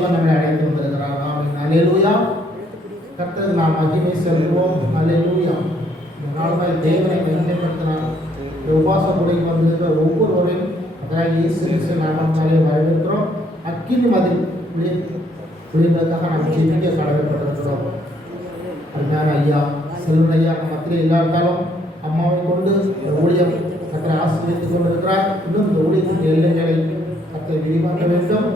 நம்மை அழைத்து வந்திருக்கிறார். ஆமென். அல்லேலூயா. கர்த்தர் நாம் மகிமை செலுத்துவோம். அல்லேலூயா. இந்த நாளுமாய் தேவனை மகிமைப்படுத்தினார். உபவாசம் கூடைக்கு வந்திருக்கிற ஒவ்வொருவரையும் அதாவது இயேசு கிறிஸ்து நாமத்தினாலே வரவேற்கிறோம். அக்கினி மதில் புரிந்ததுக்காக நாம் ஜெபிக்க கடமைப்பட்டிருக்கிறோம். அருமையான ஐயா செல்வன் ஐயா நம்ம மத்தியில் இல்லாட்டாலும் அம்மாவை கொண்டு ஊழியம் கர்த்தரை ஆசீர்வதித்துக் கொண்டிருக்கிறார். இன்னும் இந்த ஊழியத்தின் எல்லைகளை கர்த்தரை விரிவாக்க வேண்டும்.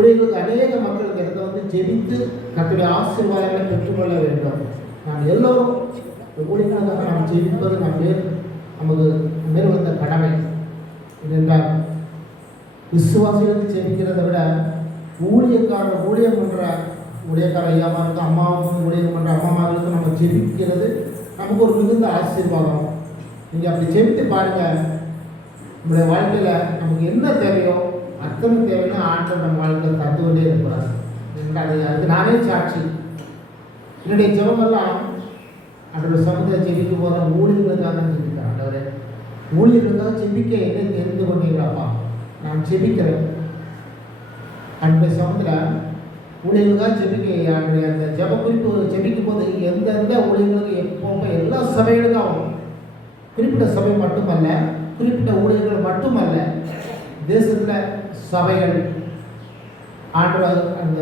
ஊழியர்களுக்கு அநேக மக்கள் இந்த இடத்துல வந்து ஜெபித்து கர்த்தருடைய ஆசீர்வாதங்களை பெற்றுக்கொள்ள வேண்டும். நாம் எல்லோரும் ஊழியர்களுக்காக நாம் ஜெபிப்பது நமக்கு மேல் வந்த கடமை. ஏனென்றால் விசுவாசிகளுக்கு ஜெபிக்கிறதை விட ஊழியம் பண்ற ஊழியக்கார ஐயாமா இருக்கு, அம்மாவுக்கும் ஊழியம் பண்ற அம்மாமார்களுக்கும் நம்ம ஜெபிக்கிறது நமக்கு ஒரு மிகுந்த ஆசீர்வாதம். நீங்கள் அப்படி ஜெபித்து பாருங்க, நம்முடைய வாழ்க்கையில் நமக்கு என்ன தேவையோ அத்தனை தேவைன்னா ஆற்றல் நம்ம வாழ்க்கையில் தந்து கொண்டே இருக்கிறார். அதுக்கு நானே சாட்சி. என்னுடைய ஜெபமெல்லாம் அவருடைய சமூகத்தை ஜெபிக்க போகிற ஊழியர்களுக்காக தான் ஜெபிக்கிறேன். ஆண்டவரே ஊழியர்களுக்காக ஜெபிக்க என்ன தெரிந்து கொண்டீங்களாப்பா, நான் ஜெபிக்கிறேன். அன்றைய சமூகத்தில் ஊழியர்களுக்காக ஜெபிக்க அந்த ஜெப குறிப்பு ஜெபிக்கும் போது எந்தெந்த ஊழியர்களுக்கு எப்போவுமே எல்லா சபைகளுக்கும் ஆகும். குறிப்பிட்ட சபை மட்டுமல்ல, குறிப்பிட்ட ஊழியர்கள் மட்டுமல்ல, தேசத்தில் சபைகள் ஆண்டவர் அந்த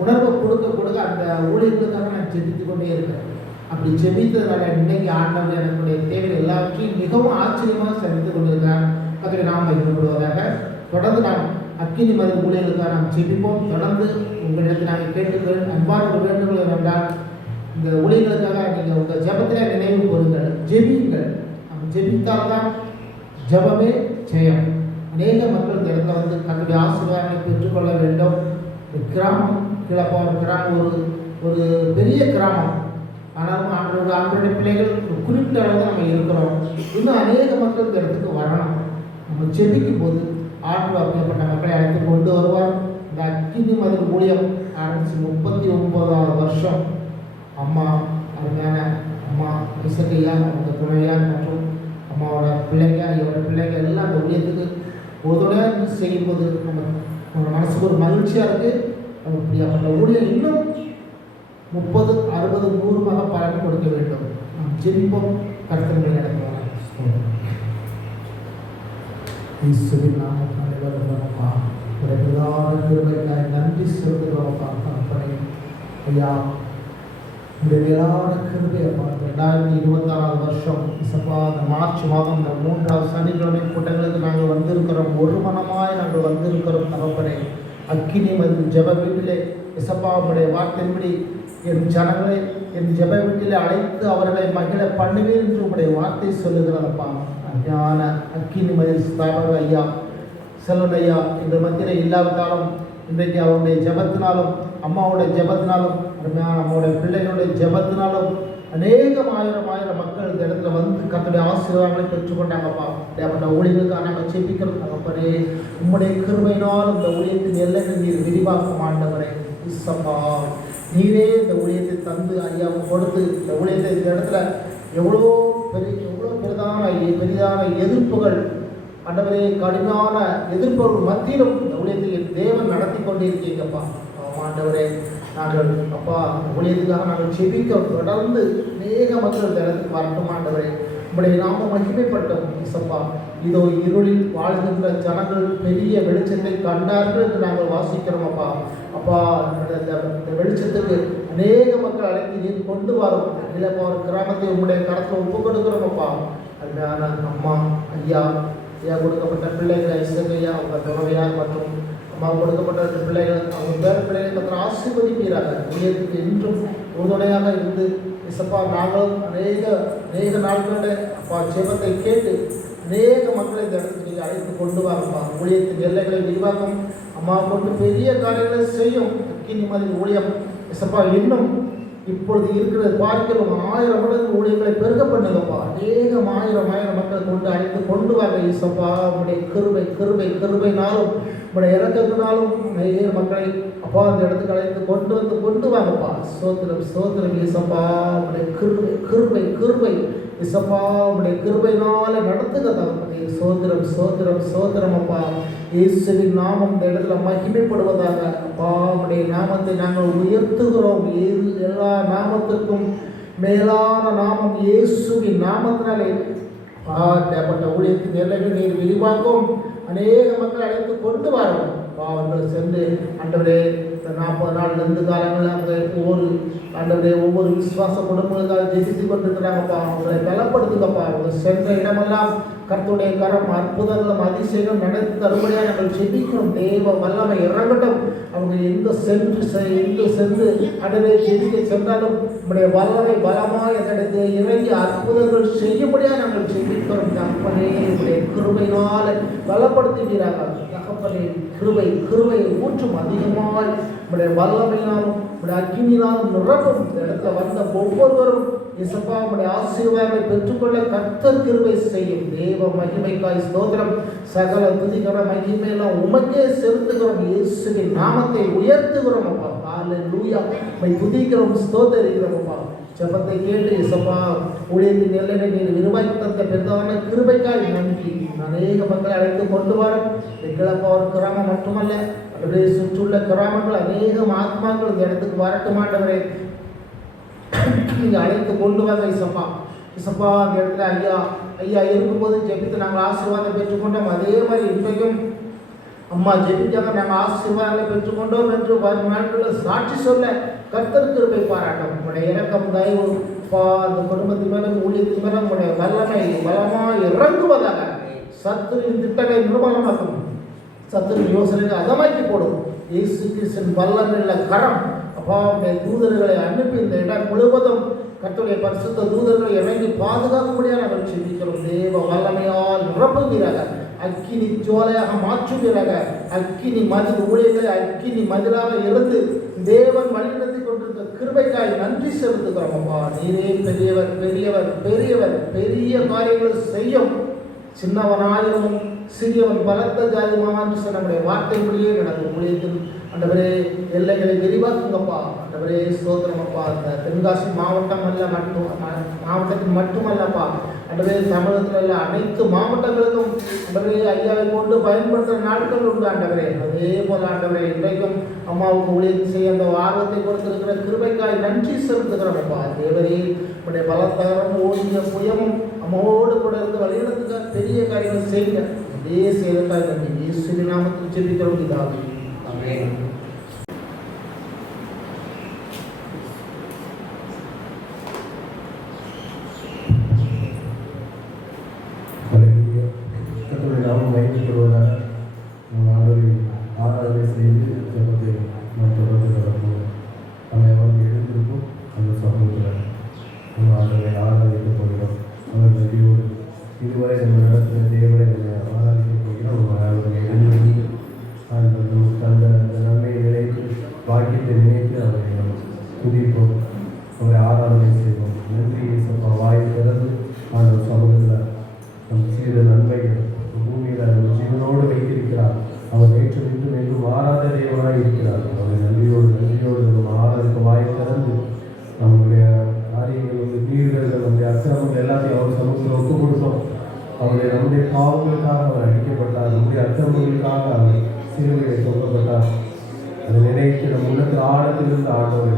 உணர்வை கொடுக்க அந்த ஊழியர்களுக்காக நான் ஜெபித்து கொண்டே இருக்கிறேன். அப்படி ஜெபித்ததுனால இன்னைக்கு ஆண்டவர் என்னுடைய தேவைகள் எல்லாவற்றையும் மிகவும் ஆச்சரியமாக சந்தித்துக் கொண்டிருக்கிறார். அதை நாம் மகிழ்ப்படுவதாக தொடர்ந்து நாம் அக்கினி மதில் ஊழியர்களுக்காக நாம் ஜெபிப்போம். தொடர்ந்து உங்களிடத்தில் நாங்கள் கேட்டுக்கிறேன். அன்பான ஒரு வேண்டுகோள் என்றால் இந்த ஊழியர்களுக்காக நீங்கள் உங்கள் ஜெபத்தில் நினைவு கூறுங்கள், ஜெபியுங்கள். நம்ம ஜெபித்தால்தான் ஜெபமே ஜெயம். அநேக மக்கள் இந்த இடத்துல வந்து தன்னுடைய ஆசீர்வாதங்களை பெற்றுக்கொள்ள வேண்டும். கிராமம் கிளப்பான கிராமம் ஒரு பெரிய கிராமம். ஆனாலும் ஆண்டவருடைய பிள்ளைகள் குறிப்பிட்ட அளவு நம்ம இருக்கிறோம். இன்னும் அநேக மக்கள் இந்த இடத்துக்கு வரணும். நம்ம ஜெபிக்கும் போது ஆண்டவர் அப்படிப்பட்ட மக்களை அழைத்து கொண்டு வருவார். இந்த அக்கினி மதில் ஊழியம் ஆரம்பித்து 39வது வருஷம் அம்மா அருமையான அம்மா இசக்கையா அவங்க துணையார் மற்றும் அம்மாவோட பிள்ளைங்க ஐயோட பிள்ளைங்க எல்லாம் அந்த ஊழியத்துக்கு உதவியாக செய்யும்போது நம்ம மனசுக்கு ஒரு மகிழ்ச்சியாக இருக்குது. அப்படியாப்பட்ட ஊழியம் இன்னும் 30, 60, 100 பலன் கொடுக்க வேண்டும். நாம் ஜெபிப்போம். கர்த்தரை நடத்துவாங்க. இயேசுவின் நாமத்தினாலே வருகிறோம்ப்பா. பிரதான கிருபைக்காய் நன்றி செலுத்துகிறோம்ப்பா. கர்த்தரை ஐயா இந்த மேலான கிருபையப்பா 2026 வருஷம் இசப்பா இந்த மார்ச் மாதம் இந்த 3வது சனிக்கிழமை கூட்டங்களுக்கு நாங்கள் வந்திருக்கிறோம். ஒரு மனமாய் நாங்கள் வந்திருக்கிறோம். தகப்பனே அக்கினி மதில் ஜெப வீட்டிலே இசப்பா உடைய வார்த்தையின்படி என் ஜனங்களை என் ஜெப வீட்டிலே அழைத்து அவர்களை மகிழ பண்ணுவேன் என்று உங்களுடைய வார்த்தை சொல்லுகிறதப்பா. ஞான அக்கினி மதில் ஸ்தாபக ஐயா செல்வன் ஐயா இந்த மத்தியில் இல்லாவிட்டாலும் இன்றைக்கு அவருடைய ஜெபத்தினாலும் அம்மாவுடைய ஜெபத்தினாலும் நம்மளுடைய பிள்ளைகளுடைய ஜெபத்தினாலும் அநேகம் ஆயிரம் மக்கள் இந்த இடத்துல வந்து கர்த்தருடைய ஆசீர்வாதங்களை பெற்றுக்கொண்டாங்கப்பா. அப்படிப்பட்ட ஊழியர்களுக்காக நாங்கள் ஜெபிக்கிறோம். தகப்பனே உம்முடைய கிருபையினால் இந்த ஊழியத்தின் எல்லைகள் நீர் விரிவாக்கும் ஆண்டவரே. இசப்பா நீரே இந்த ஊழியத்தை தந்து ஐயாவை கொடுத்து இந்த ஊழியத்தை இந்த இடத்துல எவ்வளோ பெரிதான எதிர்ப்புகள் ஆண்டவரே கடுமையான எதிர்ப்புகள் மத்தியிலும் இந்த ஊழியத்தை தேவன் நடத்தி கொண்டிருக்கீங்கப்பா. ஆண்டவரே நாங்கள் அப்பா ஊழியத்துக்காக நாங்கள் ஜெபிக்க தொடர்ந்து அநேக மக்கள் இந்த இடத்துக்கு வரட்டும். ஆண்டவரே உங்களுடைய நாம மகிமைப்பட்டோம். இசப்பா இதோ இருளில் வாழ்கின்ற ஜனங்கள் பெரிய வெளிச்சத்தை கண்டார்கள் என்று நாங்கள் வாசிக்கிறோம். அப்பா இந்த வெளிச்சத்துக்கு அநேக மக்கள் அழைத்து நீர் கொண்டு வரும். இல்லப்பா ஒரு கிராமத்தை உங்களுடைய கரத்தில் ஒப்பு கொடுக்குறோமப்பா. அதுக்கான அம்மா ஐயா கொடுக்கப்பட்ட பிள்ளைகள் இசையா அவங்க துறவையார் மற்றும் அம்மா கொடுக்கப்பட்ட பிள்ளைகள் அவங்க பேர பிள்ளைகள் ஆசீர்வதிக்கிறாங்க. ஊழியத்துக்கு இன்றும் உறுதுணையாக இருந்து இசப்பா நாங்களும் அநேக நாட்களோட அப்பா ஜெபத்தை கேட்டு அநேக மக்களை இந்த இடத்துக்கு நீங்கள் அழைத்து கொண்டு வாங்கப்பா. ஊழியத்தின் எல்லைகளை விரிவாக்கும். அம்மா கொண்டு பெரிய காரியங்களை செய்யும். அக்கினி மதில் ஊழியம் இசப்பா இன்னும் இப்பொழுது இருக்கிற பார்க்கிறோம் 1000 மடங்கு ஊழியர்களை பெருக பண்ணுங்கப்பா. அநேகம் ஆயிரம் மக்கள் கொண்டு அழைத்து கொண்டு வாங்க இசப்பா. உங்களுடைய கிருபைனாலும் உங்களுடைய இறக்கத்தினாலும் நிறைய மக்களை அப்பா அந்த இடத்துக்கு அழைத்து கொண்டு வாங்கப்பா. சோத்திரம் இசப்பா. உங்களுடைய கிருபை இசப்பா உங்களுடைய கிருபையினால நடத்துக தகப்பனே. சோத்திரம் அப்பா. இயேசுவின் நாமம் இந்த இடத்துல மகிமைப்படுவதாக. நாமத்தை நாங்கள் உயர்த்துகிறோம். எல்லா நாமத்திற்கும் மேலான நாமம் இயேசுவின் நாமத்தினாலே தேவைப்பட்ட ஊழியத்தின் எல்லைகள் நீர் விரிவாக்கும். அநேக மக்கள் அழைத்து கொண்டு வரோம். அவர்கள் சென்று ஆண்டவரே 40 நாள் 2 காலங்களில் அவங்க ஒவ்வொரு விசுவாச குடும்பங்களுக்காக ஜெயித்து கொண்டிருக்கிறாங்கப்பா. அவங்களை பலப்படுத்துங்கப்பா. அவங்க சென்ற இடமெல்லாம் கர்த்தருடைய கரம் அற்புதங்களும் அதிசயம் நடத்தி தரும்படியாக நாங்கள் ஜெபிக்கிறோம். தேவ வல்லமை இறங்கட்டும். அவங்க எங்கு சென்று அடவே ஜெபிக்க சென்றாலும் நம்முடைய வல்லமை பலமாக என்னிடத்தை இறங்கி அற்புதங்கள் செய்யும்படியாக நாங்கள் ஜெபிக்கிறோம். தகப்பனே நம்முடைய கிருபையினால் பலப்படுத்துகிறார்கள். தகப்பனே கிருபையை ஊற்றும் அதிகமாய் நம்முடைய வல்லமையினாலும் நம்முடைய அக்கினியினாலும் நிரப்பும். இந்த இடத்துல வந்த ஒவ்வொருவரும் இயேசுப்பா உம்முடைய ஆசீர்வாதங்களை பெற்றுக்கொள்ள கர்த்தர் கிருபை செய்யும். தேவ மகிமைக்காய் ஸ்தோத்திரம். சகல துதிகர மகிமையெல்லாம் உமக்கே செலுத்துகிறோம். இயேசுவின் நாமத்தை உயர்த்துகிறோம் அப்பா. ஹல்லேலூயா. உம்மை துதிக்கிறோம், ஸ்தோத்திரிக்கிறோம் அப்பா. ஜெபத்தை கேட்டு இயேசுப்பா ஊழியத்தின் எல்லையை நீர் விரிவாக்கி தந்த பெரிதான கிருபைக்காய் நன்றி. அநேக மக்களை அழைத்து கொண்டு வரோம். கிளப்பா ஒரு கிராமம் மட்டுமல்ல, அப்படியே சுற்றுள்ள கிராமங்கள் அநேகம் ஆத்மாக்கள் இந்த இடத்துக்கு வரட்டுமாண்டவரே நீங்கள் அழைத்து கொண்டு வாங்க இசப்பா. அந்த இடத்துல ஐயா இருக்கும்போது ஜெபித்து நாங்கள் ஆசீர்வாதம் பெற்றுக்கொண்டோம். அதே மாதிரி இன்றைக்கும் அம்மா ஜெபிக்காக நாங்கள் ஆசீர்வாதங்களை பெற்றுக்கொண்டோம் என்று வரும் நாட்களில் சாட்சி சொல்ல கர்த்தர் கிருபை பாராட்டும். உங்களுடைய இறக்கம் தயவு அந்த குடும்பத்தின் மேலும் ஊழியத்தின் மேலும் உங்களுடைய வல்லமை பலமாக இறங்குவதாக சத்துருவின் திட்டங்களை நிர்மலமாக்கும். சத்துருவின் யோசனைகளை அதமாக்கி போடும். இயேசு கிறிஸ்துவின் வல்லமையுள்ள கரம் அப்பாவுடைய தூதர்களை அனுப்பி இந்த இடம் முழுவதும் கர்த்தருடைய பரிசுத்த தூதர்களை இறங்கி பாதுகாக்கும்படியாக நாங்கள் செபிக்கிறோம். தேவ வல்லமையால் நிரப்புகிறாங்க. அக்கினி ஜோலையாக மாற்றுகிறாங்க. அக்கினி மதில் ஊழியர்களை அக்கினி மதிலாக இருந்து தேவன் வழிநடத்தி கொண்டிருந்த கிருபைக்காய் நன்றி செலுத்துகிறோம் அப்பா. நீரே பெரியவர் பெரியவர் பெரியவர் பெரிய காரியங்களை செய்யும். சின்னவனாயிரம் சிறியவன் பலத்த ஜாதிமான் என்று சொன்ன நம்முடைய வார்த்தைப்படியே நடக்கும். ஊழியத்தில் ஆண்டவரே எல்லைகளை விரிவாக்குங்கப்பா. ஆண்டவரே ஸ்தோத்திரம் அப்பா. இந்த தென்காசி மாவட்டத்தில் மட்டுமல்லப்பா, ஆண்டவரே தமிழகத்தில் உள்ள அனைத்து மாவட்டங்களுக்கும் ஆண்டவரே ஐயாவை கொண்டு பயன்படுத்துகிற நாட்கள் உண்டு ஆண்டவரே. அதே போல ஆண்டவரே இன்றைக்கும் அம்மாவுக்கு ஊழியம் செய்ய அந்த ஆர்வத்தை கொடுத்திருக்கிற கிருபைக்காய் நன்றி செலுத்துகிறோம் அப்பா. தேவரே உடைய பலத்தகரம் ஓடிய புயமும் அம்மாவோடு கூட இருந்து வழிநடத்துக்க பெரிய காரியங்கள் செய்யுங்க. அதே செய்வதற்காக நன்றி. இயேசுவின் நாமத்தில் ஜெபிக்கிறோம் பிதாவே. ஆமென். கர்த்தருடைய நாமம் மகிமைப்படுவதாக நம் ஆராதனை செய்து ஜெபத்தை நாம் தொடர்ந்து நடப்போம். நம்ம எவ்வளவு எழுந்திருக்கும் அந்த சமூகத்தில் நம்ம ஆண்டவரை ஆராதிக்க போகிறோம். அவர் நதியோடு இதுவரை நம்ம நடத்தின தேவரை நம்ம ஆராதிக்க போகிறோம். நம்ம அவரை எழுந்திருந்து நமக்கு அந்த நன்மையை நினைத்து பாக்கியத்தை நினைத்து அவரை நம்ம துதிப்போம், அவரை ஆராதனை செய்வோம். நன்றி இயேசுப்பா. வாய் திறந்து ஆண்டவர் சமூகத்தில் நம் செய்த நன்மைகள் பூமியில் அவர் ஜீவனோடு வைத்திருக்கிறார். அவர் நேற்று இன்றும் என்றும் மாறாத தேவனாய் இருக்கிறார். அவரை நன்றியோடு நம்ம ஆராதிக்க வாய் திறந்து நம்முடைய காரியங்கள் மீறுதல்கள் நம்முடைய அக்கிரமங்கள் எல்லாத்தையும் அவர் சமூகத்தில் ஒப்புக் கொடுத்தோம். நம்முடைய பாவங்களுக்காக அவர் அடிக்கப்பட்டார். நம்முடைய அக்கிரமங்களுக்காக அவர் சிலுவையை தொங்கப்பட்டார். அதை நினைத்து நம் உள்ளத்தில் ஆழத்திலிருந்து ஆண்டவரை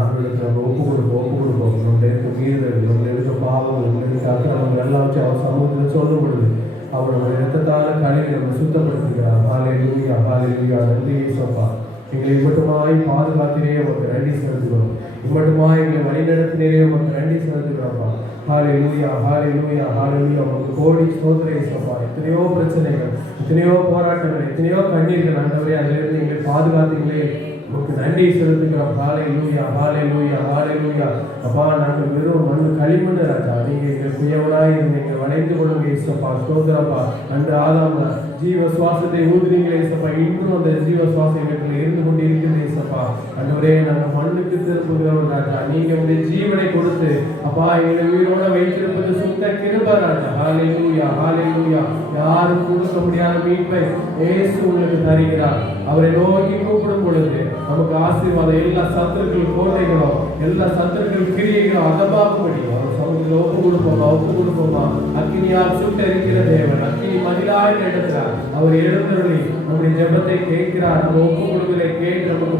ஆண்டவருக்கு நம்ம ஒப்புக் கொடுப்போம். நம்முடைய இருக்க மீறுதல், நம்முடைய இருக்க பாவங்கள், நம்முடைய இருக்க அக்கிரமங்கள் எல்லாத்தையும் அவர் சமூகத்தில் சொல்லும் பொழுது அவர் நம்ம இரத்தத்தான கலையை நம்ம சுத்தப்படுத்துகிறார். ஹல்லேலூயா, ஹல்லேலூயா. நன்றி இயேசுப்பா. எங்களை மட்டுமாய் பாதுகாத்தினே உமக்கு நன்றி செலுத்துகிறோம். மட்டுமாய் எங்களை வழிநடத்தினே உமக்கு நன்றி செலுத்துகிறோம்ப்பா. ஹல்லேலூயா, ஹல்லேலூயா, ஹல்லேலூயா. உமக்கு கோடி ஸ்தோத்திரம் இயேசுப்பா. எத்தனையோ பிரச்சனைகள், எத்தனையோ போராட்டங்கள், எத்தனையோ கண்ணீர்கள் ஆண்டவரே, அதிலிருந்து எங்களை பாதுகாத்தீங்களே உமக்கு நன்றி செலுத்துகிறோம். ஹல்லேலூயா, ஹல்லேலூயா, ஹல்லேலூயா. அப்பா, நாங்கள் வெறும் களிமண் ராஜா, நீங்க எங்கள் குயவனாய் இருந்து எங்கள் வளைந்து கொள்ளுங்க இயேசுப்பா. ஸ்தோத்திரப்பா. அன்று ஆதாம் ஜீவ சுவாசத்தை ஊதுறீங்களே இயேசுப்பா. இன்னும் அந்த ஜீவ சுவாசம் எங்களுக்கு இருந்து கொண்டு இருக்கிறது இயேசுப்பா. அன்றுவரே நாங்கள் மண்ணுக்கு திருப்புகிறோம் ராஜா. நீங்க உடைய ஜீவனை கொடுத்து அப்பா எங்களை உயிரோட வைத்திருப்பது சுத்த கிருபை ராஜா. ஹல்லேலூயா, ஹல்லேலூயா. யாரும் கொடுக்க முடியாத மீட்பை இயேசு உங்களுக்கு தருகிறார். அவரை நோக்கி கூப்பிடும் பொழுது நமக்கு ஆசீர்வாதம். எல்லா சத்துருக்கள் கோட்டைகளும் எல்லா சத்துருக்கள் கிரியைகளும் அதமாகும்படி அவர் சமூகத்தில் ஒப்பு கொடுப்போமா. அக்கினியால் சுட்ட இருக்கிற தேவன் அக்கினி மதிலாய் நடத்துகிறார். அவர் எழுந்தருளி நம்முடைய ஜெபத்தை கேட்கிறார். நம்ம ஒப்பு கொடுக்கலை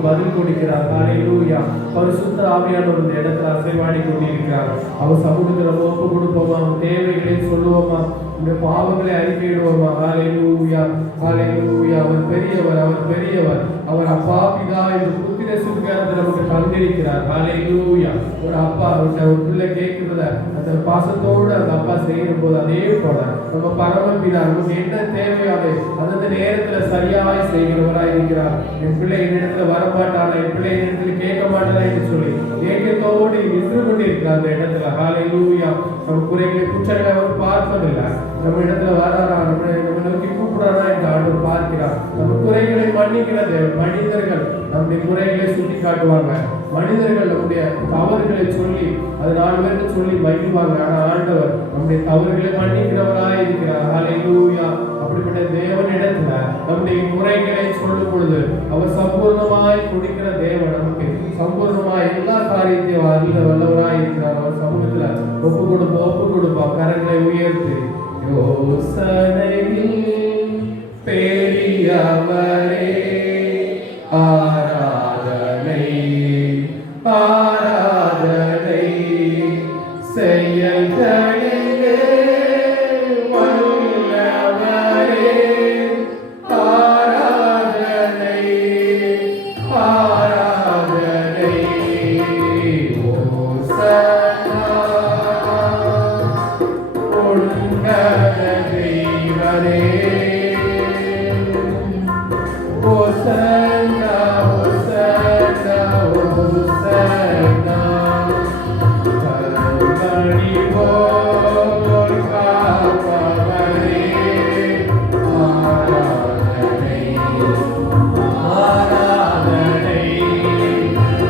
பதில் கொடுக்கிறார். ஹalleluya. பரிசுத்த ஆவியானவர் இந்த இடத்துல அசைவாடி கொண்டிருக்கிறார். அவர் சமூகத்தில் நம்ம ஒப்பு கொடுப்போமா, தேவைகளை சொல்லுவோமா, இந்த பாவங்களை அறிக்கையிடுவோமா. ஹalleluya, ஹalleluya. அவர் பெரியவர், அவர் பெரியவர். அவர் அப்பா பிதா என்று புத்திர சுவிகாரத்தை நமக்கு தந்திருக்கிறார். ஹalleluya. ஒரு அப்பா ஒரு பிள்ளை கேட்கிறத அந்த பாசத்தோடு அந்த அப்பா செய்யும் போது அதே போல நம்ம பரமபிதா நமக்கு என்ன தேவையோ அதை அந்த நேரத்துல சரியாய் செய்கிறவராய் இருக்கிறார். என் பிள்ளை என்னிடத்துல வரமாட்டானா, என் பிள்ளை என்னிடத்துல கேட்க மாட்டானா என்று சொல்லி ஏக்கத்தோடு நின்று கொண்டிருக்கிறார் அந்த இடத்துல. ஹalleluya. நம்ம குறைகளை குற்றங்களை அவர் பார்ப்பதில்லை. நம்ம இடத்துல வராரா, நம்ம நோக்கி கூப்பிடாரா என்று ஆண்டவர் பார்க்கிறார். நம்ம குறைகளை மன்னிக்கிறது. மனிதர்கள் நம்முடைய குறைகளை சுட்டி காட்டுவாங்க, மனிதர்கள் நம்முடைய தவறுகளை சொல்லி அது 4 பேருக்கு சொல்லி மகிழ்வாங்க. ஆனா ஆண்டவர் நம்முடைய தவறுகளை மன்னிக்கிறவராய் இருக்கிறார். ஹalleluya. அப்படிப்பட்ட தேவனிடத்துல நம்முடைய குறைகளை சொல்லும் பொழுது அவர் சம்பூர்ணமாய் கொடுக்கிற தேவன் நமக்கு சம்பூர்ணமாய் எல்லா காரியத்தையும் அறிந்த வல்லவராய் இருக்கிறார். அவர் சமூகத்துல ஒப்பு கொடுப்பா. கரங்களை உயர்த்தி யோசனையில் பெரியவரே ஆராதனை ஆராதனை செயல்களிலே வல்லவரே ஆராதனை ஆராதனை ஓசன்னா உன்னத தெய்வரே ஓசன்னா ஓசன்னா ஓசன்னா கண்மணி போல் காப்பவரே ஆராதனை ஆராதனை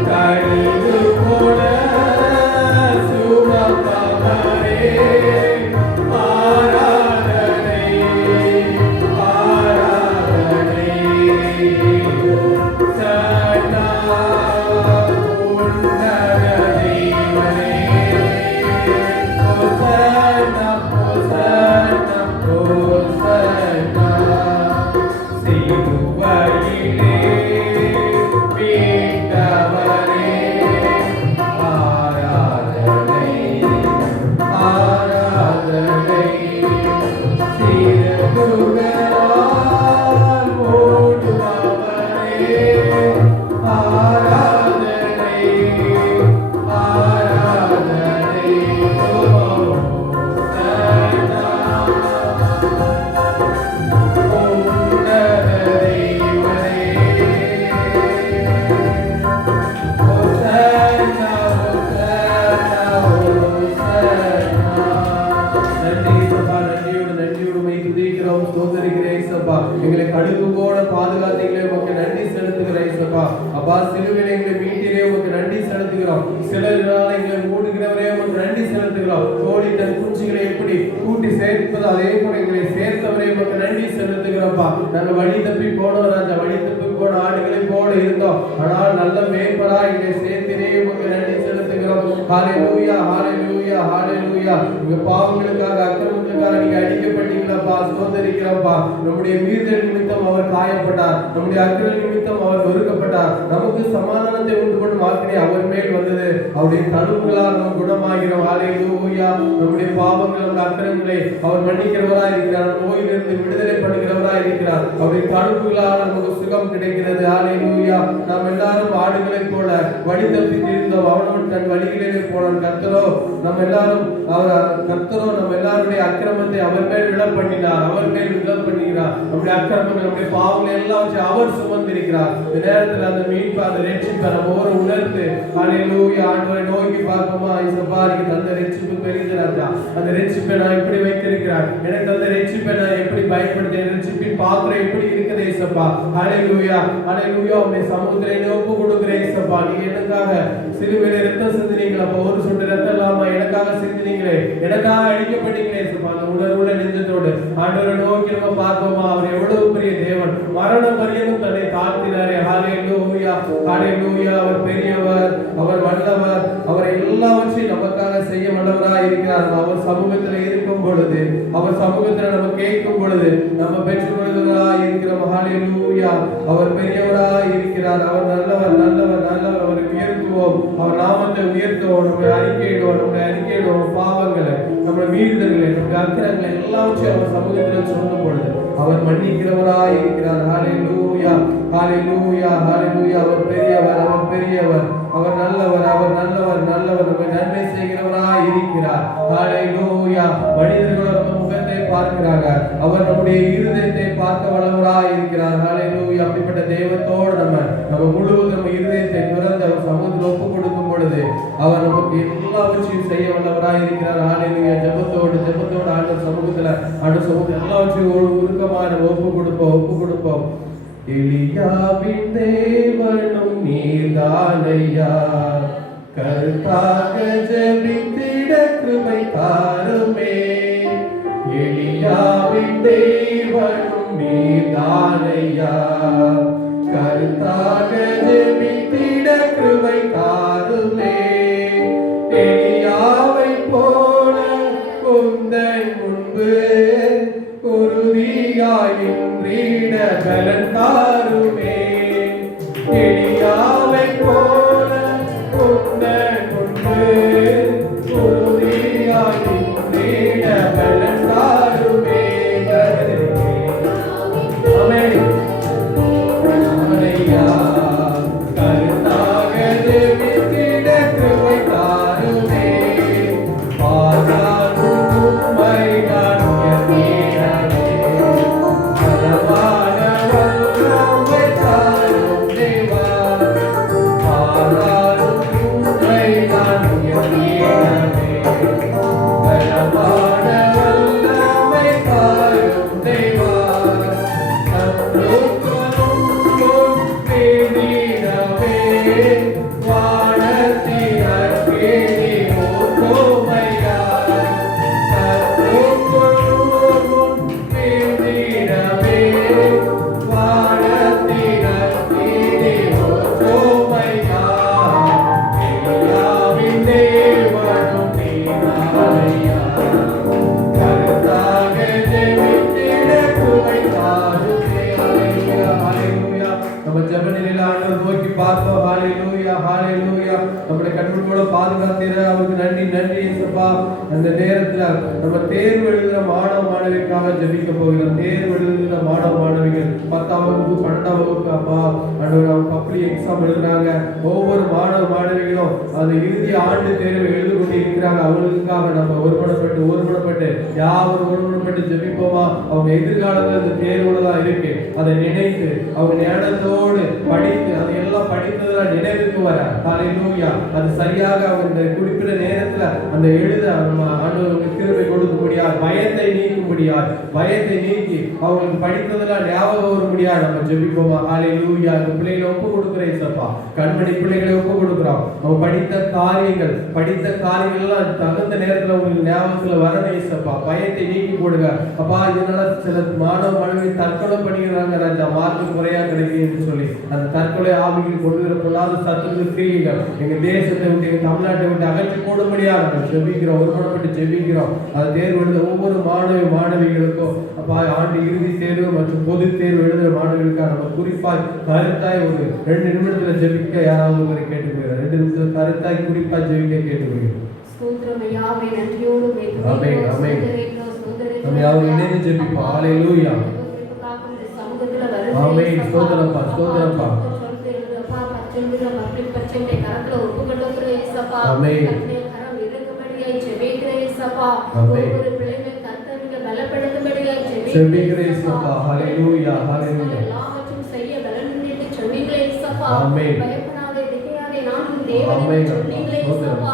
கழுகு போல சுமப்பவரே ஆராதனை ஆராதனை சன்னா உன்னத தெய்வரே ஓசன்னா ஓசன்னா ஓசன்னா சிலுவையிலே மீட்டவரே ஆராதனை ஆராதனை சிறுகுகளால் மூடுபவரே ஆராதனை ஆராதனை ஓசன்னா உன்னத தெய்வரே ஓசன்னா ஓசன்னா ஓசன்னா. நன்றி சபா, நன்றியோடு மை துதிக்கிறோம், ஸ்தோத்திரிக்கிறேன் சபா. எங்களை கடுகு போல பாதுகாத்தீங்களே, உமக்கு நன்றி செலுத்துகிறேன் சபா. அப்பா சிலுவையிலே எங்களை மீட்டிலே உமக்கு நன்றி செலுத்துகிறோம். சிலரால் எங்களை மூடுகிறவரே உமக்கு நன்றி செலுத்துகிறோம். கோழி தன் குஞ்சுகளை எப்படி கூட்டி சேர்ப்பது அதே போல எங்களை சேர்த்தவரே உமக்கு நன்றி செலுத்துகிறோம்ப்பா. நாங்கள் வழி தப்பி போனோம் ராஜா, வழி தப்பி போன ஆடுகளை போல இருந்தோம். ஆனால் நல்ல மேம்படா எங்களை சேர்த்தினே உமக்கு நன்றி செலுத்துகிறோம். ஹalleluya ஹalleluya ஹalleluya. உங்க பாவங்களுக்காக அக்கிரமங்களுக்காக நீங்க அடிக்கப்பட்டீங்களப்பா, ஸ்தோத்திரிக்கிறோம்ப்பா. நம்முடைய மீறுதல் நிமித்தம் அவர் காயப்பட்டார், நம்முடைய அக்கிரம நிமித்தம் அவர் வெறுக்கப்பட்டார். நமக்கு சமாதானத்தை உண்டு பண்ணும் ஆக்கினை அவர் மேல் வந்தது. அவருடைய தழும்புகளால் நாம் குணமாகிறோம். ஹalleluya. நம்முடைய பாவங்கள் நம்முடைய அக்கிரமங்களை அவர் மன்னிக்கிறவராய் இருக்கிறார். நோயிலிருந்து விடுதலை பண்ணுகிறவராய் இருக்கிறார். அவருடைய தழும்புகளால் நமக்கு சுகம் கிடைக்கிறது. ஹalleluya. நாம் எல்லாரும் ஆடுகளைப் போல வழி தப்பி திரிந்தோம், அவனவன் தன் வழிகளிலே போனான். கர்த்தரோ நம்ம எல்லாருடைய அக்கிரமத்தை அவர் மேல் விழ பண்ணினார், அவர் மேல் விழ பண்ணுகிறார். நம்முடைய அக்கிரமங்கள் நம்முடைய பாவங்கள் எல்லாம் அவர் சுமந்திருக்கிறார். இந்த நேரத்தில் அந்த மீட்பு அந்த ரட்சிப்பை நம்ம ஒரு உணர்ந்து ஹalleluya ஆண்டவரை நோக்கி பார்ப்போமா. இசப்பா நீங்க தந்த ரட்சிப்பு பெரியது ராஜா, அந்த ரட்சிப்பை நான் எப்படி வைத்திருக்கிறார், எனக்கு அந்த ரட்சிப்பை நான் எப்படி பயன்படுத்தேன், ரட்சிப்பின் பாத்திரம் எப்படி இருக்குது இசப்பா. ஹalleluya ஹalleluya. உம்மை சமுத்திரத்தை ஒப்பு கொடுக்கிறேன் இசப்பா. நீங்க எனக்காக சிலுவையிலே ரத்தம் சிந்தினீங்களப்பா, ஒரு சொட்டு ரத்தம் இல்லாம எனக்காக சிந்தினீங்களே, எனக்காக அடிக்கப்பட்டீங்களே இசப்பா. அந்த உணர்வுள்ள நெஞ்சத்தோடு ஆண்டவரை நோக்கி நம்ம பார்ப்போமா. அவர் எவ்வளவு பெரிய தேவன், மரணம் பரியந்தம் தன்னை தாழ்த்தினாரே. ஹalleluya ஹalleluya. அவர் பெரியவர், அவர் வல்லவர், அவர் எல்லாவற்றையும் நமக்காக செய்ய வல்லவராய் இருக்கிறார். அவர் சமூகத்தில் இருக்கும் பொழுது, அவர் சமூகத்தில் நம்ம கேட்கும் பொழுது நம்ம பெற்றுக்கொள்வராய் இருக்கிறோம். ஹalleluya. அவர் பெரியவராய் இருக்கிறார், அவர் நல்லவர். அவர் நாமத்தை உயர்த்துவோம், நம்மை அறிக்கையிடுவோம் பாவங்களை, நம்ம மீறுதல்களை, நம்ம அக்கிரங்களை எல்லாவற்றையும் அவர் சமூகத்தில் சொல்லும் பொழுது அவர் மன்னிக்கிறவராய் இருக்கிறார். ஹalleluya, ஹalleluya, ஹalleluya. அவர் பெரியவர், அவர் நல்லவர், நம்மை நன்மை செய்கிறவராய் இருக்கிறார். ஹalleluya. மனிதர்கள் நம்ம முகத்தை பார்க்கிறாங்க, அவர் நம்முடைய இருதயத்தை பார்க்க வல்லவராய் இருக்கிறார். ஹalleluya. அப்படிப்பட்ட தெய்வத்தோடு நம்ம முழுவதும் நம்ம இருதயத்தை திறந்து அவர் சமூகத்தில் ஒப்பு கொடுக்கும் பொழுது அவர் நமக்கு எல்லாவற்றையும் செய்ய வல்லவராய் இருக்கிறார். ஹalleluya. ஜெபத்தோடு ஆண்டவர் சமூகத்தில் எல்லாவற்றையும் உருக்கமாக ஒப்பு கொடுப்போம். எலியாவின் தேவனும் நீர்தானையா, கருத்தாக ஜெபித்திட கிருபை தாருமே. எலியாவின் தேவனும் நீர்தானையா, கருத்தாக ஜெபித்திட கிருபை தாருமே. எலியாவை போல உந்தன் முன்பு உறுதியாய் நின்றிட பலன் தாருமே. எலியாவை போல உந்தன் முன்பு உறுதியாய் நின்றிட பலன் தாருமே. ஆமென். ஆமென்யா. கருத்தாக ஜெபித்திட கிருபை தாருமே. பாதாளும் உம்மை நான் உயர்த்திடவே, பலமான வல்லமை தாரும் தேவா. பாதாளும் உம்மை நான் உயர்த்திடவே, பலமான வல்லமை தாரும் தேவா. நம்ம ஜெப நிலையில ஆண்டவர் நோக்கி பார்த்தோம். ஹalleluya, ஹalleluya. நம்முடைய கண்களோட பாதுகாத்தீர அவருக்கு நன்றி இயேசுப்பா. அந்த நேரத்துல நம்ம தேர்வு எழுதுற மாணவ மாணவிக்காக ஜெபிக்க போகிறோம். தேர்வு எழுதுற மாணவ மாணவிகள் 10ஆம் வகுப்பு 12ஆம் வகுப்பு அப்பா ஆண்டவர் பப்ளி எக்ஸாம் எழுதுறாங்க. ஒவ்வொரு மாணவ மாணவிகளும் அந்த இறுதி ஆண்டு தேர்வு எழுதி கொண்டு இருக்கிறாங்க. அவங்களுக்காக நம்ம ஒருமனப்பட்டு யாரும் ஒருமனப்பட்டு ஜெபிப்போமா. அவங்க எதிர்காலத்துல இந்த தேர்வுல தான் இருக்கு. அதை நினைத்து அவங்க ஞானத்தோடு படித்து அதையெல்லாம் படித்ததுல நினைவுக்கு வர ஹalleluya. அது சரியாக அவங்க குறிப்பிட்ட நேரத்துல அந்த எழுத ஆண்டவருக்கு கிருபை கொடுக்கும்படியா, பயத்தை நீக்கி அவங்களுக்கு படித்ததுல ஞாபகம் வரும்படியா நம்ம ஜெபிப்போமா. ஹalleluya. அந்த பிள்ளைகளை ஒப்பு கொடுக்கிறேன் இயேசுப்பா. கண்மணி பிள்ளைகளை ஒப்பு கொடுக்கிறோம். அவங்க படித்த காரியங்கள் எல்லாம் தகுந்த நேரத்துல உங்களுக்கு ஞாபகத்துல வரணும் இயேசுப்பா. பயத்தை நீக்கி போடுங்க அப்பா. இதனால சில மாணவ மாணவி தற்கொலை பண்ணிக்கிறாங்க, அந்த மார்க்கு குறையா கிடைக்குன்னு சொல்லி அந்த தற்கொலை ஆவிகள் கொண்டு வர பொல்லாத சத்துரு கிரியைகள் எங்க தேசத்தை விட்டு எங்க தமிழ்நாட்டை விட்டு அகற்றி போடும்படியா நம்ம ஜெபிக்கிறோம், ஒருமனப்பட்டு ஜெபிக்கிறோம். அது தேர்வு எழுத ஒவ்வொரு மாணவிகளுக்கும் அப்பா ஆண்டு இறுதி தேர்வு மற்றும் பொது தேர்வு எழுதுகிற மாணவிகளுக்காக நம்ம குறிப்பாய் கருத்தாய் ஒரு 2 நிமிடத்துல ஜெபிக்க யாராவது ஒருவரை கேட்டுக்கொள்கிறோம். 2 நிமிஷம் கருத்தாய் குறிப்பாய் ஜெபிக்க கேட்டுக்கொள்கிறோம். நம்ம யாரும் இணைந்து ஜெபிப்போம். ஹalleluya. ஆமென். ஸ்தோத்திரப்பா. ஆமென். ஜெபிக்கிறேன்ப்பா. ஹalleluya. எல்லாவற்றையும் செய்ய பலனிட்டு சொன்னீங்களே இயேசுப்பா. ஆமென். பயப்படாதே, திகையாதே, நான் உன் தேவன் சொன்னீங்களே இயேசுப்பா.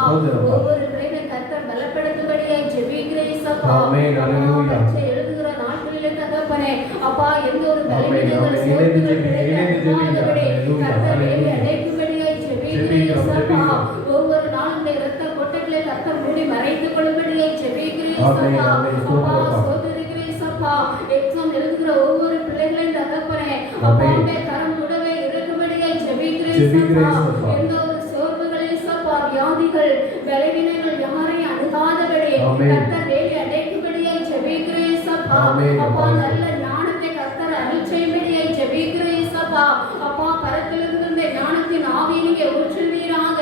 ஒவ்வொரு பிள்ளைகளை கர்த்தர் பலப்படுத்தும்படியாய் ஜெபிக்கிறேன் இயேசுப்பா. ஆமென். ஹalleluya. எழுதுகிற நாட்களிலே தகப்பனே அப்பா எந்த ஒரு பலவீனங்கள் அடைக்கும்படியாய் ஜெபிக்கிறேன் இயேசுப்பா. ஒவ்வொரு நாளும் இரத்த கொட்டைகளை கர்த்தர் மூடி மறைத்துக் கொள்ளும்படியாய் ஜெபிக்கிறேன் இயேசுப்பா. அப்பா சோதரிக்கிறேன் இயேசுப்பா. எக்ஸாம் எழுதுகிற ஒவ்வொரு பிள்ளைகளையும் தகப்பனே அப்பாவே கரம் உடவே இருக்கும்படியாய் ஜெபிக்கிறேன் இயேசுப்பா. எந்த ஒரு சோர்வுகள் இயேசுப்பா, வியாதிகள், பலவீனங்கள் யாரையும் அணுகாதபடி கர்த்தர் வேலி அடைக்கும்படியாய் ஜெபிக்கிறேன் இயேசுப்பா. அப்பா நல்ல ஞானத்தை கர்த்தர் அருள் செய்யும்படியாய் ஜெபிக்கிறேன் இயேசுப்பா. அப்பா பரத்திலிருந்து இந்த ஞானத்தின் ஆவியை நீங்க ஊற்றுவீராக.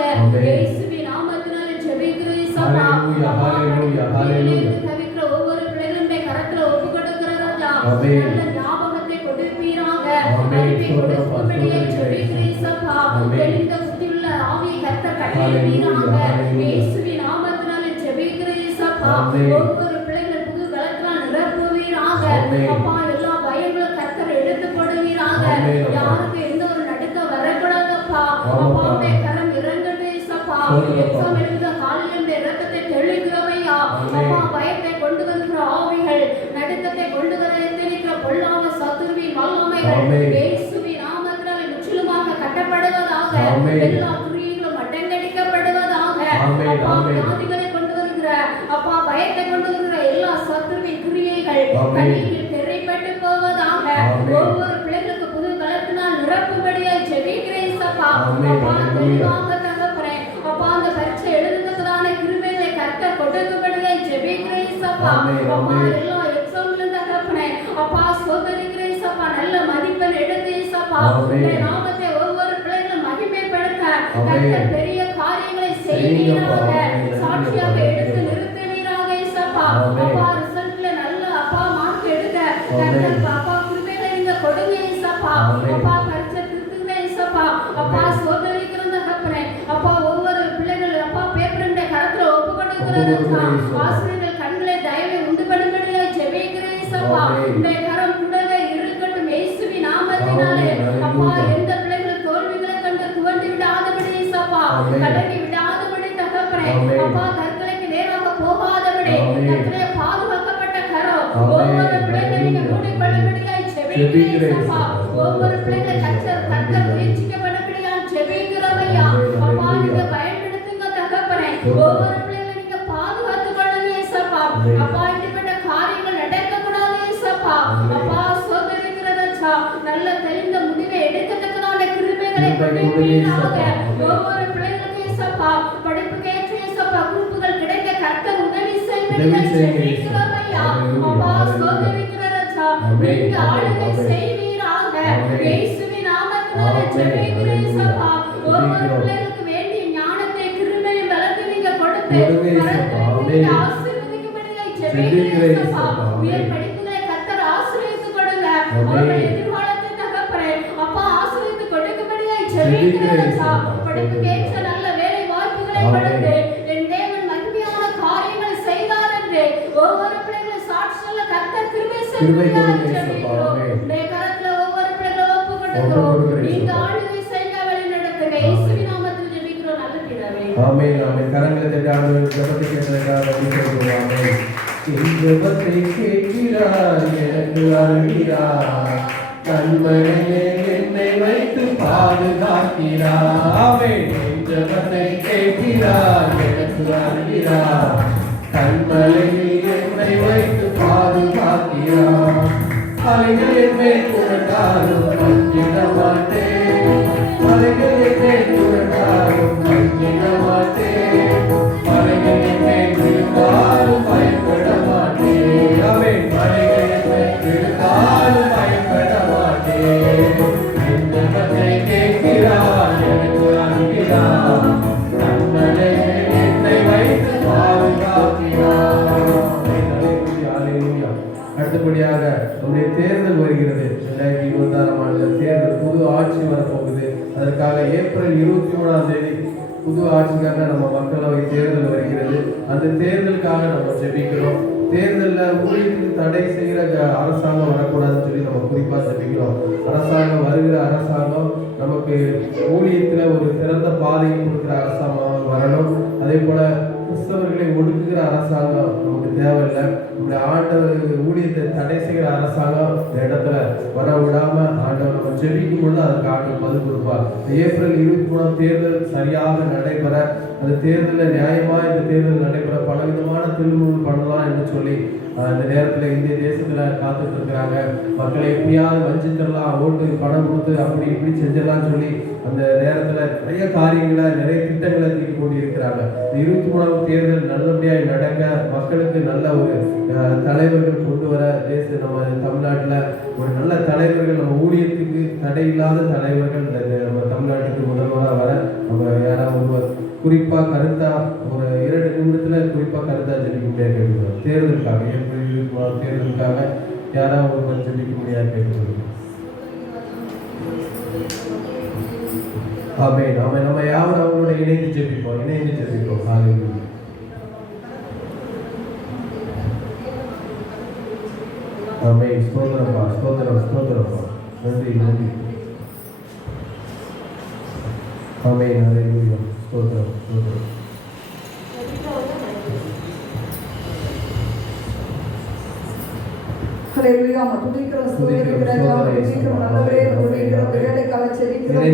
Hallelujah, hallelujah, hallelujah. தவிக்கிற ஒவ்வொரு பிள்ளைகளுடைய கரத்துல ஒப்பு கொடுக்கிற ராஜா Amen. நல்ல ஞாபகத்தை கொடுப்பீராக Amen. அறிவை கொடுக்கும்படியே ஜெபிக்கிறேன் சப்பா Amen. தெளிந்த புத்தியுள்ள ஆவியை கர்த்தர் Hallelujah, கட்டளையிடுவீராக hallelujah. இயேசுவின் நாமத்தினாலே ஜெபிக்கிறேன் சப்பா Amen. ஒவ்வொரு பிள்ளைகளை புது பலத்தால் நிரப்புவீராக Amen. அப்பா எல்லா பயங்களும் கர்த்தர் எடுத்து போடுவீராக Amen. யாருக்கு எந்த ஒரு நடுக்கம் வரக்கூடாதப்பா ஆமாப்பா. அப்பாவுடைய கரம் இறங்கட்டே சப்பா சொல்லுங்கப்பா. எக்ஸாம் எழுத காலையில இரக்கத்தை தெளிக்கிறவையா Amen. அப்பா பயத்தை கொண்டு வருகிற ஆவிகள் நடுக்கத்தை கொண்டு வர எத்தனைக்கிற பொல்லாத சத்துருவின் வல்லமைகள் Amen. இயேசுவின் நாமத்தினாலே முற்றிலுமாக கட்டப்படுவதாக Amen. எல்லா குறிகளும் அடங்கடிக்கப்படுவதாக Amen. அப்பா Amen. வியாதிகளை கொண்டு வருகிற அப்பா பயத்தை கொண்டு வருகிற எல்லா சத்துருவின் கிரியைகள் Amen. கண்ணீரில் திரைப்பட்டு போவதாக Amen. ஒவ்வொரு பிள்ளைகளுக்கு புது பலத்தினால் நிரப்பும்படியாய் ஜெபிக்கிறேன் சப்பா Amen. அப்பா Hallelujah. தெளிவாக தகப்பனே அப்பா அந்த பரீட்சை எழுதுறதுக்கான கிருபைகளை கர்த்தர் கொடுக்கும்படியாய் ஜெபிக்கிறேன் சப்பா Amen. அப்பா Amen. எல்லா எக்ஸாம்ல தகப்பனே அப்பா சோதரிக்கிறேன் சப்பா நல்ல மதிப்பெண் எடுத்து சப்பா Amen. உம்முடைய நாமத்தை ஒவ்வொரு பிள்ளைகளும் மகிமைப்படுத்த Amen. கர்த்தர் பெரிய காரியங்களை செய்வீராக Amen. சாட்சியாக எடுத்து நிறுத்துவீராக சப்பா Amen. அப்பா ரிசல்ட்ல நல்ல அப்பா மார்க் எடுக்க Amen. கர்த்தர் அப்பா கிருபைகளை நீங்க கொடுங்க சப்பா Amen. அப்பா பரிச்சை திருத்துங்க சப்பா அப்பா Amen. சோதரிக்கிற தகப்பனே அப்பா ஒவ்வொரு பிள்ளைகள் அப்பா பேப்பருடைய கரத்துல ஒப்பு கொடுக்கிறது ஒப்புக்கொடுக்கிறேன். ஆசிரியர்கள் கண்களை தயவை உண்டு பண்ணும்படியாய் ஜெபிக்கிறேன் சப்பா Amen. இந்த கரம் கூடவே இருக்கட்டும் இயேசுவின் நாமத்தினாலே Amen. அப்பா Hallelujah. எந்த பிள்ளைகள் தோல்விகளை கண்டு துவண்டு விடாதபடி சப்பா Amen. கலங்கி விடாதபடி தகப்பனே Amen. அப்பா கற்களுக்கு நேராக போகாதபடி Amen. கர்த்தரே பாதுகாக்கப்பட்ட கரம் Amen. ஒவ்வொரு பிள்ளைகளை நீங்க Hallelujah. மூடிக்கொள்ளும்படியாய் ஜெபிக்கிறேன் ஜெபிக்கிறேன் சப்பா சப்பா. ஒவ்வொரு பிள்ளைகளை கர்த்தர் முயற்சிக்கப்படும்படியாய் ஜெபிக்கிறவையா Amen. அப்பா நீங்க Hallelujah. பயன்படுத்துங்க தகப்பனே Amen. ஒவ்வொரு பிள்ளைகளை நீங்க பாதுகாத்துக் கொள்ளுங்க சப்பா Amen. அப்பா இப்படிப்பட்ட காரியங்கள் நடக்கக்கூடாது சப்பா Amen. அப்பா சோதரிக்கிறதா நல்ல தெளிந்த முடிவை எடுக்கத்தக்கதான கிருபைகளை கிருபை கொடுப்பீராக கொடுங்க சப்பா. ஒவ்வொரு பிள்ளைகளுக்கும் சப்பா படிப்புக்கு ஏற்ற சப்பா குரூப்புகள் கிடைக்க கர்த்தர் உதவி உதவி செய்வீர்கள் செய்யுங்க ஜெபிக்கிறவையா Hallelujah. அப்பா Hallelujah. சோதரிக்கிறதா Amen. நீங்க ஆளுகை Amen. செய்வீராக Amen. இயேசுவின் நாமத்தினாலே Amen. ஜெபிக்கிறேன் சப்பா ஒவ்வொரு ஜெபிக்கிறோம். பிள்ளைகளுக்கு வேண்டிய ஞானத்தை கிருபையும் பலத்தை நீங்க கொடுத்து கொடுங்க சப்பா. கரங்களை Amen. ஆசீர்வதிக்கும்படியாய் ஜெபிக்கிறேன் ஜெபிக்கிறேன் சப்பா. சப்பா Amen. உயர் படிப்புகளை கர்த்தர் ஆசீர்வதித்து கொடுங்க Amen. அவர்கள் எதிர்காலத்தை தகப்பனே அப்பா ஆசீர்வதித்து கொடுக்கும்படியாய் ஜெபிக்கிறேன் ஜெபிக்கிறேன் சப்பா. படிப்புக்கு ஏற்ற நல்ல வேலை வாய்ப்புகளை Amen. கொடுத்து என் தேவன் மகிமையான காரியங்களை செய்தார் என்று ஒவ்வொரு பிள்ளைகளும் சாட்சி சொல்ல கர்த்தர் கிருபை கிருபை செய்யும்படியாய் கொடுங்க சப்பா. ஜெபிக்கிறோம் Amen. உம்முடைய கரத்துல ஒவ்வொரு பிள்ளைகளும் ஒப்பு ஒப்பு கொடுக்கிறோம் கொடுக்கிறேன் நீங்க சப்பா. ஆளுகை செய்ய வழி நடத்துங்க இயேசுவின் நாமத்தில் ஜெபிக்கிறோம் நல்ல பிதாவே ஆமென் ஆமென் கரங்களை தட்டி ஆண்டவரே ஜெபத்தை கேட்டதற்காக நன்றி சொல்கிறோம் ஆமென் என் ஜெபத்தை கேட்கிறார் எனக்கு அருகிறார் கண்மணியே என்னை வைத்து பாதுகாக்கிறார் ஆமென் என் ஜெபத்தை கேட்கிறார் எனக்கு அருகிறார் கண்மணியே என்னை வைத்து பாதுகாக்கிறார் அலைகளின் மேல் புரட்டாலும் மஞ்சிட மாட்டேன் மலைகளின் மேல் புரட்டாலும் மஞ்சிட மாட்டேன் மலைகளின் மேல் விழுந்தாலும் பயப்பட மாட்டேன் ஆமென் மலைகளின் மேல் விழுந்தாலும் பயப்பட மாட்டேன் என் ஜெபத்தை கேட்கிறார் எனக்கு அருகிறார் கண்மணியே என்னை வைத்து பாதுகாக்கிறார் ஹalleluya அடுத்தபடியாக நம்முடைய தேர்தல் வருகிறது 2026 ஆண்டு தேர்தல் புது ஆட்சி வரப்போகுது அதற்காக ஏப்ரல் 23ஆம் தேதி புது ஆட்சிக்காக நம்ம மக்களவை தேர்தல் வருகிறது அந்த தேர்தலுக்காக நம்ம ஜெபிக்கிறோம் தேர்தலில் ஊழியத்துக்கு தடை செய்கிற அரசாங்கம் வரக்கூடாதுன்னு சொல்லி நம்ம குறிப்பாக ஜெபிக்கிறோம் அரசாங்கம் வருகிற அரசாங்கம் நமக்கு ஊழியத்தில் ஒரு சிறந்த பாதையை கொடுக்குற அரசாங்கம் வரணும் அதே போல கிறிஸ்தவர்களை ஒடுக்குகிற அரசாங்கம் நமக்கு தேவையில்லை நம்முடைய ஆண்டவர் ஊழியத்தை தடை செய்கிற அரசாங்கம் இந்த இடத்துல வர விடாம ஆண்டவர் நம்ம ஜெபிக்கும் பொழுது அதுக்கு ஆண்டவர் பதில் கொடுப்பார் ஏப்ரல் 23ஆம் தேர்தல் சரியாக நடைபெற அந்த தேர்தலில் நியாயமாக இந்த தேர்தல் நடைபெற பலவிதமான திருமணம் பண்ணலாம் என்று சொல்லி இந்த நேரத்தில் இந்திய தேசத்தில் காத்துட்டு இருக்கிறாங்க மக்களை எப்படியாவது வஞ்சித்தரலாம் ஓட்டு பணம் கொடுத்து அப்படி இப்படி செஞ்சிடலாம்னு சொல்லி அந்த நேரத்தில் நிறைய காரியங்களை நிறைய திட்டங்களை தீட்டி கொண்டு இருக்கிறாங்க 23ஆம் தேர்தல் நல்லபடியாக நடக்க மக்களுக்கு நல்ல ஒரு தலைவர்கள் கொண்டு வர நம்ம தமிழ்நாட்டில் ஒரு நல்ல தலைவர்கள் நம்ம ஊழியத்துக்கு தடையில்லாத தலைவர்கள் நம்ம தமிழ்நாட்டுக்கு முதல்வராக வர நம்ம யாராவது ஒருவர் குறிப்பாக கருத்தா ஒரு 2 நிமிடத்தில் குறிப்பாக தேர்தலுக்காக ஏப்ரல் தேர்தலுக்காக யாராவது ஒருவர் ஜெபிக்க முடியாது கேட்கணும். ஆமென். ஆமென். நம்ம யாரும் அவங்களோட இணைந்து ஜெபிப்போம். ஹalleluya. ஆமென். ஸ்தோத்திரம். நன்றி. ஆமென். ஹalleluya. ஸ்தோத்திரம். ஹalleluya. துதிக்கிறோம், ஸ்தோத்திரிக்கிறோம், நல்லவரே, துதிக்கிறோம், வேலைக்காக செபிக்கிறோம்,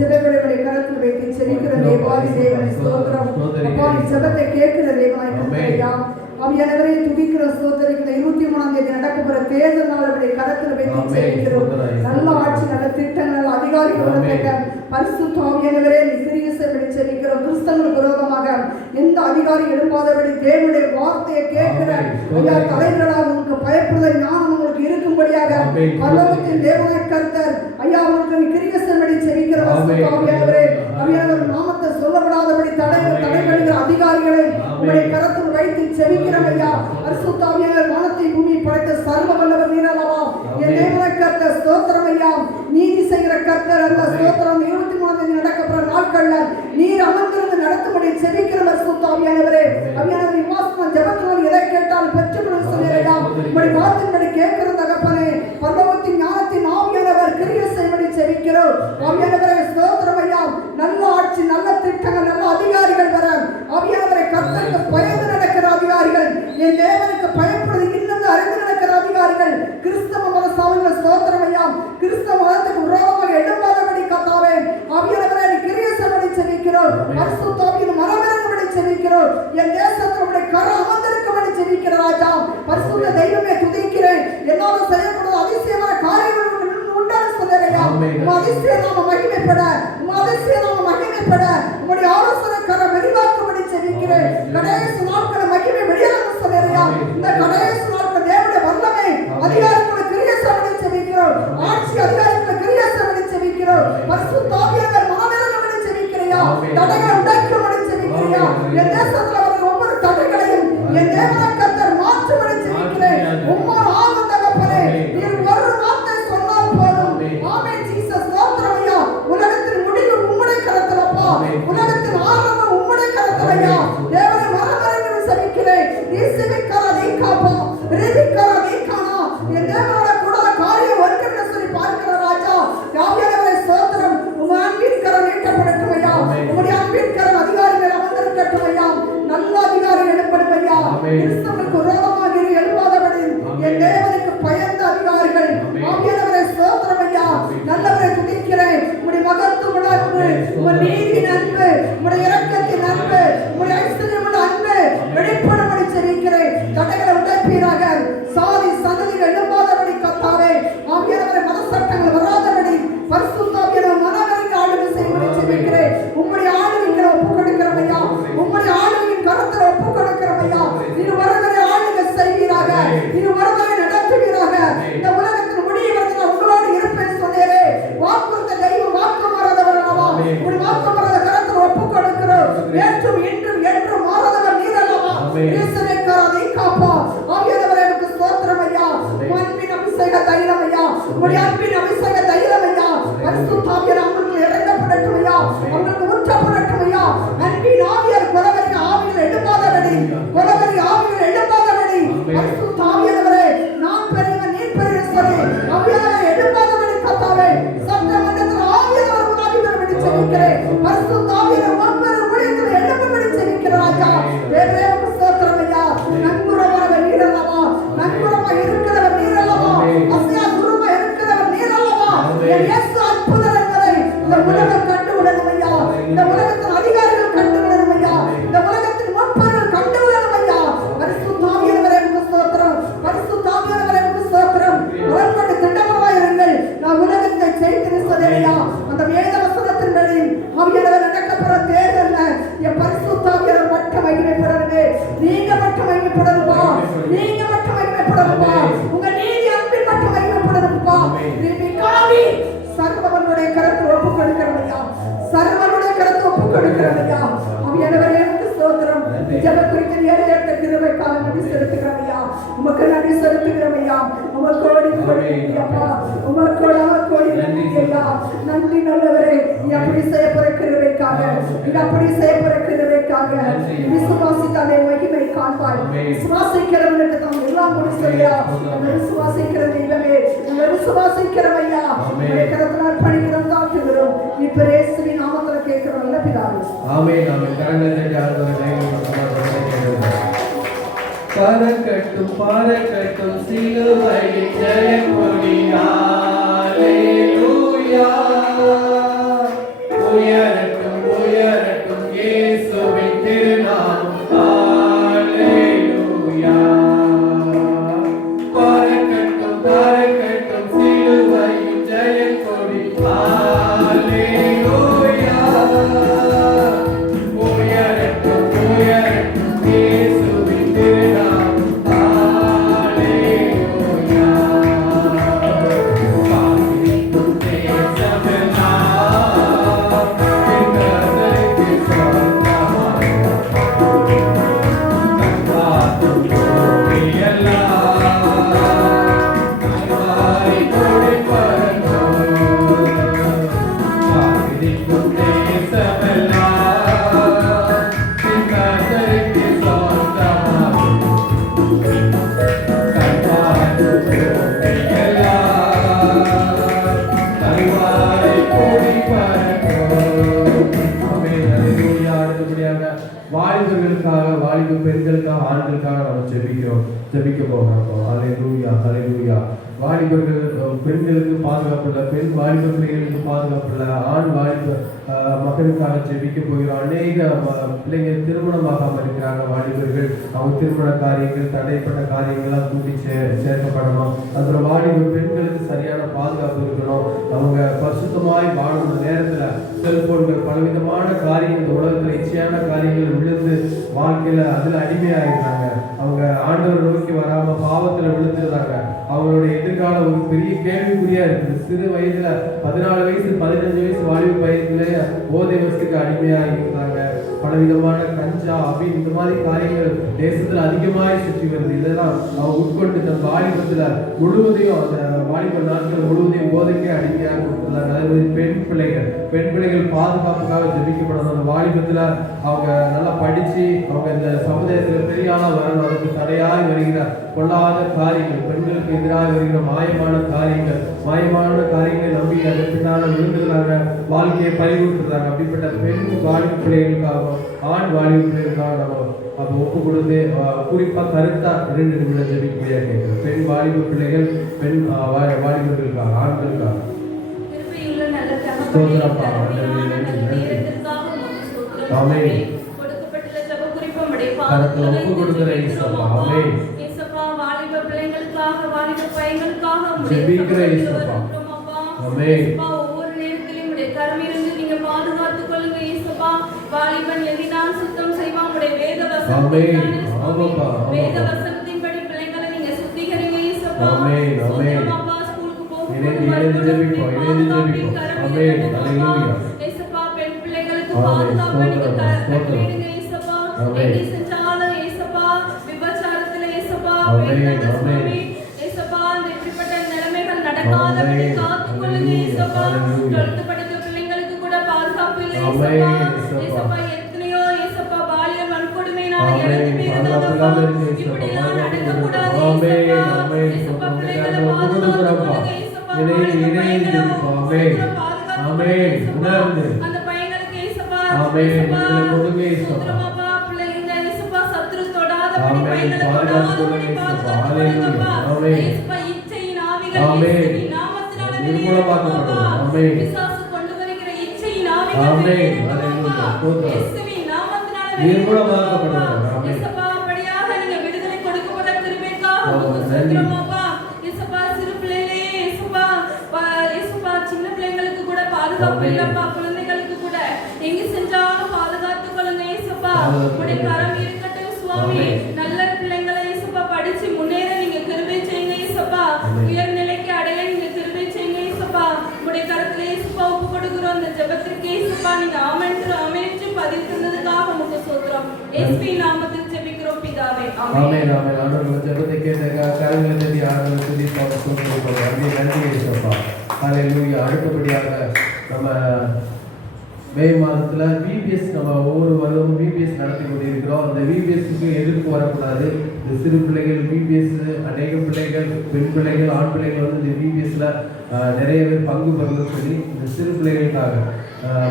ஜெபங்களை கரத்தில் வைத்து செபிக்கிற தேவாதி தேவனை ஸ்தோத்திரம். அப்பா, நீ ஜெபத்தை கேட்கிற தேவனாய் இருக்கிறையா. அவையானவரே, துதிக்கிற ஸ்தோத்திரிக்கிற 23ஆம் தேதி நடக்கப்போற தேர்தல் நாள் அவருடைய கரத்தில் வைத்து செபிக்கிறோம். நல்ல ஆட்சி, நல்ல திட்டங்கள், நல்ல அதிகாரிகள் பரிசுத்த ஆவியானவரே, நீ சிறிய செய்வதை செபிக்கிறோம். கிறிஸ்தவங்களுக்கு விரோதமாக எந்த அதிகாரி எழும்பாதபடி தேவனுடைய வார்த்தையை கேட்கிற ஐயா தலைவர்களாக உங்களுக்கு பயப்படுத ஞானம் உங்களுக்கு இருக்கும்படியாக பரலோகத்தின் தேவனாய் கர்த்தர் ஐயா உங்களுக்கு நீ கிரிய செய்வதை செபிக்கிறோம். ஆவியானவரே, அவையானவர் நாமத்தை சொல்லப்படாதபடி தடைபடுகிற அதிகாரிகளை உங்களுடைய கரத்தில் வைத்து செபிக்கிறோம். ஐயா பரிசுத்த ஆவியானவர் வானத்தை பூமி படைத்த சர்வ வல்லவர் நீரல்லவா. என் தேவனாய் கர்த்தர் ஸ்தோத்திரம். ஐயா நீதி செய்கிற கர்த்தர் அந்த ஸ்தோத்திரம் 23ஆம் தேதி நடக்கப்போற நாட்கள்ல நீர் அமர்ந்திருந்து நடத்தும்படி செபிக்கிறவர். பரிசுத்த ஆவியானவரே, அவையானவர் விசுவாசமா ஜெபத்தினால் எதை கேட்டாலும் பெற்றுக்கொள்ள சொல்லியா உங்களுடைய வார்த்தையின்படி கேட்கிற தகப்பனே, பரலோகத்தின் ஞானத்தின் ஆவியானவர் கிரியை செய்வதை செபிக்கிறோம். ஆவியானவரே ஸ்தோத்திரம். ஐயா நல்ல ஆட்சி, நல்ல திட்டங்கள், நல்ல அதிகாரிகள் வர ஆவியானவரை கர்த்தருக்கு பயந்து நடக்கிற அதிகாரிகள், என் தேவனுக்கு பயப்படுவது இன்னும் அறிந்து நடக்கிற அதிகாரிகள், கிறிஸ்தவ மத சாமிகள் ஸ்தோத்திரம். ஐயா கிறிஸ்தவ மதத்துக்கு விரோதமாக எழும்பாதபடி கர்த்தாவே ஆவியானவரை கிரியை செய்வதை செபிக்கிறோம். பரிசுத்த ஆவியின் மரமிறங்கும்படி செபிக்கிறோம். என் தேசத்தினுடைய கர அமர்ந்திருக்கும்படி செபிக்கிற ராஜா பரிசுத்த தெய்வமே துதிக்கிறேன். என்னாலும் செய்யப்படுவது அதிசயமான காரியங்கள் உண்டான சொல்லுறையா. அதிசய நாம மகிமைப்பட, உங்களுடைய ஆலோசனை கர விரிவாக்கும்படி செபிக்கிறேன். கடைசி நாட்களை மகிமை வெளியாக சொல்லுறையா. இந்த கடைசி நாட்கள் தேவனுடைய வல்லமை அதிகாரங்களை கிரியை செய்வதை செபிக்கிறோம். ஆட்சி அதிகாரங்களை கிரியை செய்வதை செபிக்கிறோம். பரிசுத்த ஆவியானவர் மனமிறங்கும்படி செபிக்கிறையா. தடைகளை உடைக்கும்படி செபிக்கிறையா. என் தேசத்துல வர ஒவ்வொரு தடைகளையும் என் தேவனாய் கர்த்தர் மாற்றும்படி செபிக்கிறேன். உம்மால் ஆகும் தகப்பனே, நீர் ஒரு வார்த்தை சொன்னால் போதும். ஆமென் ஜீசஸ். ஸ்தோத்திரம். ஐயா உலகத்தின் முடிவு உம்முடைய கரத்தில் அப்பா, உலகத்தின் ஆரம்பம் உம்முடைய கரத்தில். ஐயா தேவனை மனமிறங்கி செபிக்கிறேன். நீ செபிக்காதே காப்பா, ரெபிக்காதே காணா. என் தேவனோட கூட காரியம் ஒன்றுன்னு சொல்லி பார்க்கிற ராஜா ஆவியானவரே ஸ்தோத்திரம். உங்க அன்பின் கரம் நீட்டப்படட்டும். ஐயா உங்களுடைய அன்பின் கரம் அதிகாரிகள் அமர்ந்திருக்கட்டும். ஐயா நல்ல அதிகாரி எழுப்படும். ஐயா கிறிஸ்தவனுக்கு விரோதமாக எழுப்பாதபடி என் தேவனுக்கு பயந்த அதிகாரிகள் ஆவியானவரே ஸ்தோத்திரம். ஐயா நல்லவரை துதிக்கிறேன். உங்களுடைய மகத்துவ அன்பு, உங்களுடைய நீதியின் அன்பு, உங்களுடைய இரக்கத்தின் அன்பு, உங்களுடைய ஐஸ்வர்யமுள்ள அன்பு வெளிப்படும்படி செபிக்கிறேன். தடைகளை உடைப்பீராக. சாதி சந்ததிகள் எழும்பாதபடி கர்த்தாவே ஆவியானவரை மத சட்டங்கள் வராதபடி பரிசுத்த ஆவியானவர் மனமிறங்கி ஆளுகை செய்யும்படி செபிக்கிறேன். உங்களுடைய ஆளுகைகளை ஒப்புக் கொடுக்கிறோம். ஐயா உங்களுடைய ஆளுகையின் கருத்தில் ஒப்புக் கொடுக்கிறோம். ஐயா இது வருவரை ஆளுகை செய்வீராக, இது வருவரை நடத்துவீராக. இந்த உலகத்தின் முடிவு வந்து நான் உங்களோடு இருப்பேன் சொன்னேரே. வாக்குறுத்த தெய்வம் வாக்கு மாறாதவர் அல்லவா. உங்களுடைய வாக்கு மாறாத கருத்தில் ஒப்புக் கொடுக்கிறோம். ஏற்றும் இன்றும் என்றும் மாறாதவர் நீர் அல்லவா. இயேசுவே கராதே காப்பா. ஆவியானவரே எனக்கு ஸ்தோத்திரம். ஐயா அன்பின் அபிஷேக தைலம். ஐயா உங்களுடைய அன்பின் அபிஷேக தைலம். ஐயா பரிசுத்த ஆவியார் உங்களுக்கு இறங்கப்படட்டும். ஐயா உங்களுக்கு ஊற்றப்படட்டும். ஐயா அன்பின் ஆவியார் கொலவரி ஆவியில் எழுப்பாதபடி, கொலவரி ஆவியில் எழுப்பாதபடி பரிசுத்த ஆவியானவரே நான் பெரியவன் நீர் பெரியவன் சொல்லி ஆவியானவரை எழுப்பாதபடி கர்த்தாவே சட்டமன்றத்தில் ஆவியானவர் உலாவி வரும்படி செபிக்கிறேன். பரிசுத்த ஆவியானவர் ஒவ்வொரு ஊழியத்தில் எழுப்பும்படி செபிக்கிற ராஜா தேவரே ஸ்தோத்திரம். ஐயா நன்குறவாக நீர் அல்லவா, நன்குறவாக இருக்கிறவர் நீர் அல்லவா, அசையா குருவா இருக்கிறவர் நீர் அல்லவா. என் இயேசு அற்புதம் என்பதை இந்த உலகம் கண்டுவிடணும். ஐயா இந்த உலகத்தின் அதிகாரிகள் கண்டுவிடணும். ஐயா இந்த உலகத்தின் முற்பர்கள் கண்டுவிடணும். ஐயா பரிசுத்த ஆவியானவரே ஸ்தோத்திரம். பரிசுத்த ஆவியானவரே ஸ்தோத்திரம். உடன்படி திட்டமாய் இருங்கள். நான் உலகத்தை செய்து சொல்லையா அந்த வேத வசனத்தின்படி ஆவியானவர் நடக்கப்போற தேர்தல்ல என் பரிசுத்த ஆவியானவர் மட்டும் மகிமைப்படணுமே. நீங்க மட்டும் மகிமைப்படணும்பா, நீங்க மட்டும் மகிமைப்படணும்பா. உங்க நீதி அன்பில் மட்டும் மகிமைப்படணும்பா. சர்வனுடைய கரத்தில் ஒப்புக் கொடுக்கிறோம். ஐயா சர்வனுடைய கரத்தில் ஒப்புக் கொடுக்கிறோம். ஐயா ஆவியானவரே ஸ்தோத்திரம். ஜெப குறித்து நிறைவேற்ற கிருபைக்காக நன்றி செலுத்துகிறோம் ஐயா. உமக்கு நன்றி செலுத்துகிறோம் ஐயா. உமக்கு கோடி கோடி நன்றி அப்பா. உமக்கு கோடி நன்றி ஐயா. நன்றி நல்லவரே. நீ அப்படி செய்ய போற கிருபைக்காக, நீ அப்படி செய்ய போற கிருபைக்காக விசுவாசித்தாலே மகிமை காண்பாய். விசுவாசிக்கிறவனுக்கு தான் எல்லாம் முடியும் ஐயா. விசுவாசிக்கிறது இல்லவே, விசுவாசிக்கிறோம் ஐயா. கரத்தில் அர்ப்பணிக்கிறோம், தாழ்த்துகிறோம். இப்ப இயேசுவின் நாமத்துல கேட்கிறோம் நல்ல பிதாவே. ஆமென். ஆமென். கரங்களை ஆண்டவரை பறக்கட்டும் பறக்கட்டும் சிலுவையின் ஜெயக்கொடி. ஹல்லேலூயா. உயரட்டும் உயரட்டும் இயேசுவின் திருநாமம். ஹல்லேலூயா. பறக்கட்டும் பறக்கட்டும் சிலுவையின் ஜெயக்கொடி. ஹல்லேலூயா. உயரட்டும் உயரட்டும் இயேசுவின் திருநாமம். ஹல்லேலூயா. பாக்கிக்கும் தேசமெல்லாம் எங்களுக்கு சொந்தமாய் கர்த்தாவின் கோவிலெல்லாம் கர்வாரி கொடி பறந்தோம். பாக்கிக்கும் தேசமெல்லாம் எங்களுக்கு சொந்தமாய் வாலிபர்களுக்காக, வாலிப பெண்களுக்காக, ஆண்களுக்காக நம்ம ஜெபிக்க போகிறோம். ஹல்லேலூயா ஹல்லேலூயா. வாலிபர்கள் பெண்களுக்கு பாதுகாப்பு இல்லை, பெண் வாலிப பிள்ளைகளுக்கு பாதுகாப்பு இல்லை, ஆண் வாலிப மகனுக்காக ஜெபிக்க போகிறோம். அநேக பிள்ளைங்கள் திருமணமாகாமல் இருக்கிறாங்க. வாலிபர்கள் அவங்க திருமண காரியங்கள், தடைப்பட்ட காரியங்கள்லாம் கூட்டி சேர்க்கப்படணும். அப்புறம் வாலிப பெண்களுக்கு சரியான பாதுகாப்பு இருக்கணும். அவங்க பரிசுத்தமாய் வாழும் நேரத்துல செல்போன்கள், பலவிதமான காரியங்கள், இந்த உலகத்துல இச்சையான காரியங்கள் விழுந்து வாழ்க்கையில அதுல அடிமையாகிறாங்க. அவங்க ஆண்டவர் நோக்கி வராம பாவத்துல விழுந்துடுறாங்க. அவங்களுடைய எதிர்காலம் ஒரு பெரிய கேள்விக்குறியா இருக்குது. சிறு வயதுல 14 வயசு 15 வயசு வாலிப வயதுல போதை வசதிக்கு அடிமையாக இருக்கிறாங்க. பலவிதமான கஞ்சா, அபி, இந்த மாதிரி காரியங்கள் தேசத்துல அதிகமாக சுற்றி வருது. இதெல்லாம் அவங்க உட்கொண்டு தன் வாலிபத்துல முழுவதையும், அந்த வாலிப நாட்கள் முழுவதையும் போதைக்கே அடிமையாக கொடுத்துருந்தாங்க. அதே மாதிரி பெண் பிள்ளைகள் பாதுகாப்புக்காக ஜெபிக்கப்படணும். அந்த வாலிபத்துல அவங்க நல்லா படிச்சு அவங்க இந்த சமுதாயத்துல பெரிய ஆளா வரணும். அதுக்கு தடையாய் வருகிற பொல்லாத காரியங்கள், பெண்களுக்கு எதிராக வருகிற மாயமான காரியங்களை நம்பி அதன் பின்னால விழுந்துடுறாங்க, வாழ்க்கையை பறிகொடுத்துறாங்க. அப்படிப்பட்ட பெண் வாலிப பிள்ளைகளுக்காகவும் ஆண் வாலிப பிள்ளைகளுக்காக நம்ம அப்போ ஒப்பு கொடுத்து குறிப்பா கருத்தா 2 நிமிடம் ஜெபிக்க கேட்கிறோம். பெண் வாலிப பிள்ளைகள், பெண் வாலிபர்களுக்காக, ஆண்களுக்காக. ஸ்தோத்திரப்பா. ஆமென். கொடுக்கப்பட்ட ஜெப குறிப்பை கருத்துல ஒப்பு கொடுக்கிற இயேசுவா. ஆமென். இயேசுவா, வாலிப பிள்ளைகளுக்காக, வாலிப பையங்களுக்காக ஜெபிக்கிற இயேசுவா. ஆமென். இயேசுவா, ஒவ்வொரு நேரத்திலும் உடைய கரமிலிருந்து நீங்க பாதுகாத்துக் கொள்ளுங்க இயேசுவா. வாலிபன் எதினால் சுத்தம் செய்வான் உடைய வேத வசனம். ஆமென். ஆமாப்பா. வேத வசனத்தின்படி பிள்ளைகளை நீங்க சுத்திகரிங்க இயேசுவா. ஆமென். ஆமென். அப்பா ஸ்கூலுக்கு போகும்போது இணைந்து ஜெபிப்போம். ஆமென். ஹல்லேலூயா. இயேசுவா, பெண் பிள்ளைகளுக்கு ஆமென். பாதுகாப்பு நீங்க ஸ்தோத்திரம். கட்டளையிடுங்க இயேசுவா. ஆமென். எங்கே சென்றாலும் இயேசுவா, விபச்சாரத்துல இயேசுவா, ஆமென். வேதனை ஆமென். இயேசுவா, இந்த இப்படிப்பட்ட நிலைமைகள் நடக்காதபடி ஆமென். காத்துக்கொள்ளுங்க இயேசுவா. ஹல்லேலூயா. 12th படித்த பிள்ளைங்களுக்கு கூட பாதுகாப்பு இல்லை ஆமென். இயேசுவா. இயேசுவா, எத்தனையோ இயேசுவா பாலியல் வன்கொடுமையினால ஆமென். இறந்து போயிருந்தாங்கப்பா. பாதுகாப்பு இயேசுவா. இப்படிலாம் நடக்கக்கூடாது ஆமென். இயேசுவா. ஆமென். இயேசுவா, பிள்ளைகளை ஒப்பு கொடுக்கிறோம். பாதுகாத்துக்கொள்ளுங்க இயேசுவா. இணைந்து ஜெபிப்போம். ஆமென். ஆமென். உணர்ந்து. அந்த பையனுக்கு இயேசுவா, ஆமென். இயேசுவா, பிள்ளைகளை கொடுங்க இயேசுவா. சுதந்திரமாப்பா, பிள்ளைங்க இயேசுவா, சத்துரு தொடாதபடி ஆமென். பையங்களை பாதுகாத்துக்கொள்ளுங்க தொடாதபடி இயேசுவா. பாதுகாத்துக்கொள்ளுங்கப்பா. ஆமென். இயேசுவா, இச்சையின் ஆவிகள் ஆமென். இயேசுவின் நாமத்தினால நிர்மூலமாக்கப்படும். வெளியேறுங்கப்பா. ஆமென். பிசாசு கொண்டு வருகிற இச்சையின் ஆவிகள் ஆமென். வெளியேறுங்கப்பா. ஹல்லேலூயா. இயேசுவின் நாமத்தினால நிர்மூலமாக்கப்படும். வெளியேறுங்கப்பா. ஆமென். இயேசுவா, அப்படியாக நீங்க விடுதலை கொடுக்கப்பட்ட கிருபைக்காக உமக்கு நன்றி. ஸ்தோத்திரமாப்பா. இயேசுவா, சிறு பிள்ளைகளே இயேசுவா, இயேசுவா, சின்ன பிள்ளைங்களுக்கு கூட பாதுகாப்பு ஆமென். இல்லப்பா. குழந்தைகளுக்கு கூட எங்க சென்றாலும் பாதுகாத்துக் கொள்ளுங்க இயேசுப்பா. பாதுகாத்துக் உடைய கொள்ளுங்க. கரம் இருக்கட்டும் சுவாமி. ஆமென். நல்ல பிள்ளைங்களை இயேசுப்பா படிச்சு முன்னேற நீங்க கிருபை செய்யுங்க இயேசுப்பா. ஆமென். உயர்நிலைக்கு அடைய நீங்க கிருபை செய்யுங்க இயேசுப்பா. உடைய கரத்துல இயேசுப்பா ஒப்பு கொடுக்கிறோம். அந்த ஜெபத்திற்கு இயேசுப்பா நீங்க ஆமென் என்று பதில் தந்ததுக்காக உமக்கு ஸ்தோத்திரம். இயேசுவின் நாமத்தில் ஜெபிக்கிறோம் பிதாவே. ஆமென். ஆமென் ஆமென். ஆண்டவர் ஜெபத்தை கேட்ட கரங்களை தட்டி ஆண்டவர் துதி பாட சொல்லுவோம். நன்றி இயேசுப்பா. ஹalleluya. அடுத்தபடியாக நம்ம மே மாதத்துல VBS நம்ம ஒவ்வொரு வருடமும் VBS நடத்தி கொண்டிருக்கிறோம். அந்த VBSக்கு எதிர்ப்பு வரக்கூடாது. இந்த சிறு பிள்ளைகள் VBS, அநேக பிள்ளைகள், பெண் பிள்ளைகள், ஆண் பிள்ளைகள் வந்து இந்த VBSல நிறைய பேர் பங்கு பெறணும்னு சொல்லி இந்த சிறு பிள்ளைகளுக்காக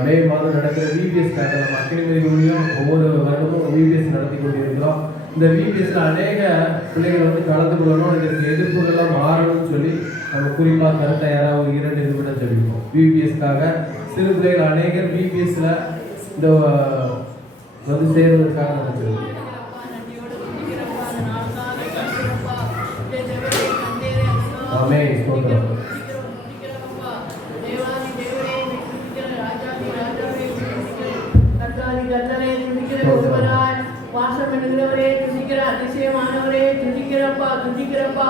மே மாதம் நடக்கிற VBSக்காக நம்ம அக்கினிமதியும் ஒவ்வொரு வருடமும் VBS நடத்தி கொண்டிருக்கிறோம். இந்த VBSல அநேக பிள்ளைகள் வந்து கலந்து கொள்ளணும், இதற்கு எதிர்ப்புகள்லாம் மாறணும்னு சொல்லி நம்ம குறிப்பாக கருத்தை யாராவது ஒரு 2 நிமிடம் சொல்லிப்போம். VBSக்காக சிறு பிள்ளைகள் அநேகர் VBSல இந்த வந்து சேர்வதற்காக நம்ம சொல்லுவோம். ஆமென். ஸ்தோத்திரம். வாசம் என்கிறவரே துதிக்கிற அதிசயமானவரே துதிக்கிறப்பா துதிக்கிறப்பா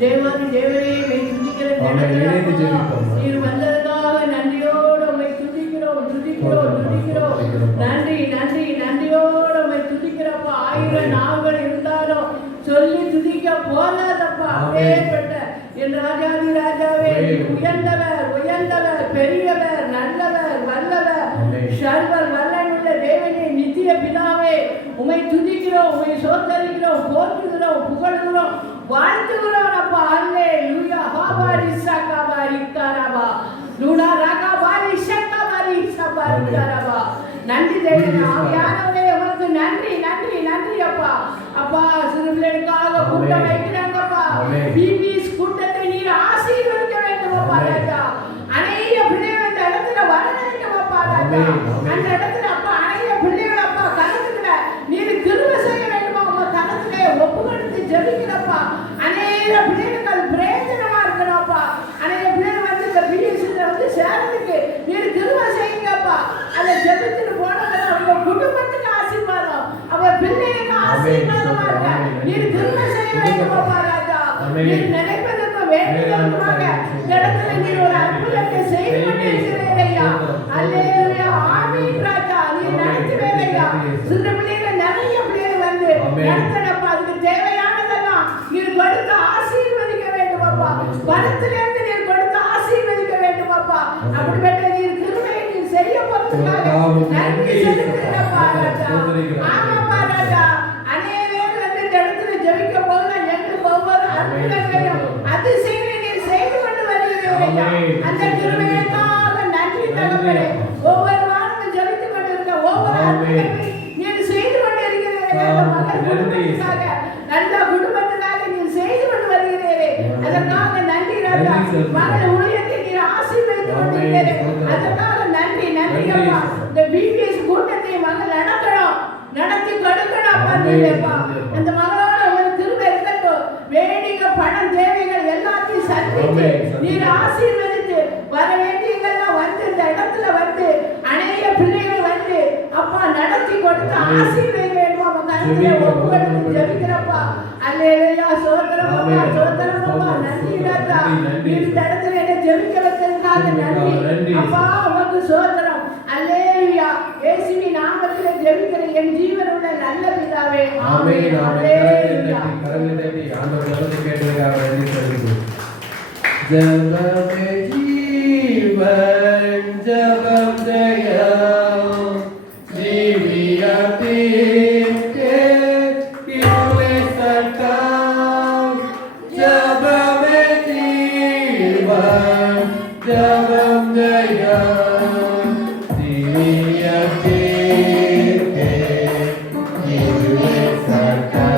தேவாதி தேவரே துதிக்கிற நீர் வந்ததற்காக நன்றியோடு உம்மை துதிக்கிறோம் துதிக்கிறோம் துதிக்கிறோம். நன்றி நன்றி நன்றியோடு உம்மை துதிக்கிறப்பா. 1000 நாவுகள் இருந்தாலும் சொல்லி துதிக்க போதாதப்பா. அப்பேற்பட்ட என் ராஜாதி ராஜாவே, உயர்ந்தவர் உயர்ந்தவர், பெரியவர், நல்லவர், வல்லவர், சர்வர் வல்லமுள்ள தேவனே, நித்திய பிதாவே, உம்மை துதிக்கிறோம், உம்மை சோத்தரிக்கிறோம், போற்றுகிறோம், புகழுகிறோம், வாழ்த்துகிறோம் அப்பா. அல்லேலூயா. ஹாபாரி சகாபாரி தரபா லூனா ரகாபாரி சகாபாரி சபாரி தரபா. நன்றி தேவனே. ஆவியானவரே உமக்கு நன்றி நன்றி நன்றி அப்பா. அப்பா சிறு பிள்ளைகளுக்காக கூட்டம் வைக்கிறாங்கப்பா. VBS கூட்டத்தை நீர் ஆசீர்வதிக்க வேண்டும் அப்பா ராஜா. அநேக பிள்ளைகள் இந்த இடத்துல வர வேண்டும் அப்பா ராஜா. அந்த இடத்துல அப்பா அநேக பிள்ளைகள் அப்பா கலந்துக்கிற நீர் கிருபை செய்ய வேண்டும் அப்பா. கலந்துலே ஒப்பு கொடுத்து ஜெபிக்கிறப்பா. அநேக பிள்ளைகள் பிரயோஜனமா இருக்கணும்ப்பா. அநேக பிள்ளைகள் வந்து இந்த VBSல வந்து சேரதுக்கு நீர் கிருபை செய்யுங்கப்பா. அதை ஜெபிச்சுட்டு போனவங்க அவங்க குடும்பத்துக்கு ஆசீர்வாதம், அவங்க பிள்ளைகளுக்கு ஆசீர்வாதமா இருக்க நீர் கிருபை செய்ய வேண்டும் அப்பா ராஜா. நீர் நினைப்பதற்கு வேண்டியதற்காக இந்த இடத்துல நீர் ஒரு அற்புதத்தை செய்து கொண்டிருக்கிறீர் ஐயா. அல்லேலூயா. ஆமென் ராஜா. நீர் நடத்துவீர் ஐயா. சிறு பிள்ளைகள் நிறைய பிள்ளைகள் வந்து நடத்தனப்பா. அதுக்கு தேவையானதெல்லாம் நீர் கொடுத்து ஆசீர்வதிக்க வேண்டும் அப்பா. பணத்திலிருந்து நீர் கொடுத்து ஆசீர்வதிக்க வேண்டும் அப்பா. அப்படிப்பட்ட நீர் கிருபையை நீர் செய்ய போறதுக்காக நன்றி செலுத்துகிறப்பா ராஜா. ஆமாப்பா ராஜா. அநேகர் வந்து இந்த இடத்துல ஜெபிக்க போகலாம் என்று ஒவ்வொரு அற்புதங்களையும் அதிசயங்களை நீர் செய்து கொண்டு வருகிறீர் ஐயா. அந்த கிருபைக்காக நன்றி தகப்பனே. ஒவ்வொரு வாரமும் ஜெபித்துக் கொண்டிருக்க ஒவ்வொரு அற்புதங்களையும் நீர் செய்து கொண்டு இருக்கிறீர் ஐயா. குடும்பத்துக்காக நல்ல குடும்பத்துக்காக நீர் செய்து கொண்டு வருகிறீரே, அதற்காக நன்றி ராஜா. மகள் ஊழியத்தை நீர் ஆசீர்வதித்துக் கொண்டிருக்கிறீரே, அதற்காக நன்றி நன்றி அப்பா. இந்த VBS கூட்டத்தை மகள் நடக்கணும், நடத்தி கொடுக்கணும் அப்பா. நீங்கப்பா அந்த மகளோட ஒரு கிருபை இருக்கட்டும். வேடிக்கை பணம் தேவைகள் எல்லாத்தையும் சந்தித்து நீர் ஆசீர்வதித்து வர வேண்டியதெல்லாம் வந்து இந்த இடத்துல வந்து அநேக பிள்ளைகள் வந்து அப்பா நடத்தி கொடுத்து ஆசீர்வதிக்க வேண்டும். அவங்க கருத்துல ஒப்பு கொடுத்து ஜெபிக்கிறப்பா. அல்லேலூயா. சோதரம் அப்பா சோதரம் அப்பா. நன்றி ராஜா. நீர் இந்த இடத்துல என்ன ஜெபிக்க வச்சதுக்காக நன்றி அப்பா. உமக்கு சோதரம். அல்லேலூயா. இயேசுவின் நாமத்திலே ஜெபிக்கிற என் ஜீவனுள்ள நல்ல பிதாவே. ஆமென். அல்லேலூயா. ஆண்டவர் ஜெபத்தை கேட்டதற்காக நன்றி சொல்லுகிறோம். ஜெபமே ஜீவன், ஜெபம் ஜெயம், ஜீவியத்திற்கே இருளை சட்டம். ஜெபமே ஜீவன், ஜெபம் ஜெயம், ஜீவியத்திற்கே இருளை சட்டம்.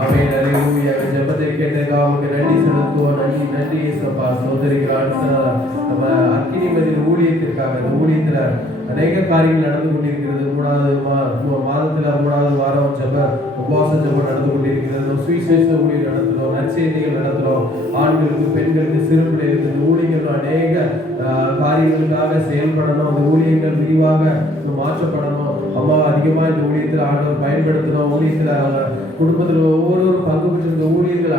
ஆமென். அல்லேலூயா. ஜெபத்தை கேட்டதற்காக உமக்கு நன்றி செலுத்துவோம். நன்றி நன்றி இயேசுப்பா. சகோதரிகளால் நம்ம அக்கினிமதியின் ஊழியத்திற்காக இந்த ஊழியத்துல அநேக காரியங்கள் நடந்து கொண்டிருக்கிறது. 3வது மாதத்துல 3வது வாரம் ஜெப உபவாச ஜெபம் நடந்து கொண்டிருக்கிறது. சுவிசேஷ ஊழியர் நடத்துறோம், நற்செய்திகள் நடத்துறோம். ஆண்களுக்கு பெண்களுக்கு சிறு பிள்ளைகளுக்கு இந்த ஊழியர்கள் அநேக காரியங்களுக்காக செயல்படணும். அந்த ஊழியர்கள் விரிவாக மாற்றப்படணும். அம்மா அதிகமாக இந்த ஊழியத்தில் ஆண்டவர் பயன்படுத்தணும். ஊழியத்தில் குடும்பத்தில் ஒவ்வொரு பங்கு பெற்றிருந்த ஊழியர்கள்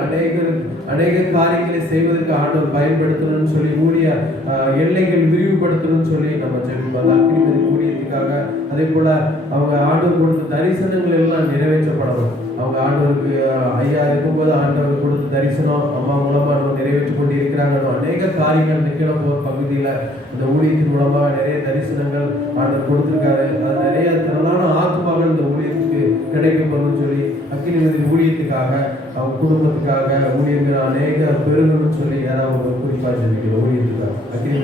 அநேக காரியங்களை செய்வதற்கு ஆண்டவர் பயன்படுத்தணும்னு சொல்லி ஊழிய எல்லைகள் விரிவுபடுத்தணும்னு சொல்லி நம்ம ஜெபிப்போம். அக்கினிமதி ஊழியத்துக்கு ஊழியத்துக்காக, அதே போல அவங்க ஆண்டவர் கொடுத்த தரிசனங்கள் எல்லாம் நிறைவேற்றப்படணும். அவங்க ஆண்டவருக்கு ஐயா இருக்கும்போது ஆண்டவர் கொடுத்த தரிசனம் அம்மா மூலமா நிறைவேற்றி கொண்டு இருக்கிறாங்க. அநேக காரியங்கள் நிக்கலப்போர் பகுதியில இந்த ஊழியத்தின் மூலமாக நிறைய தரிசனங்கள் ஆண்டவர் கொடுத்திருக்காரு. அது நிறைய திரளான ஆத்மாக்கள் இந்த ஊழியத்துக்கு கிடைக்கப்படும் சொல்லி அக்கினி ஊழியத்துக்காக அவங்க குடும்பத்துக்காக ஊழியர்கள் அநேக பெருங்கன்னு சொல்லி யாராவது குறிப்பா ஜெபிக்கிற ஊழியத்துக்காக அக்கினி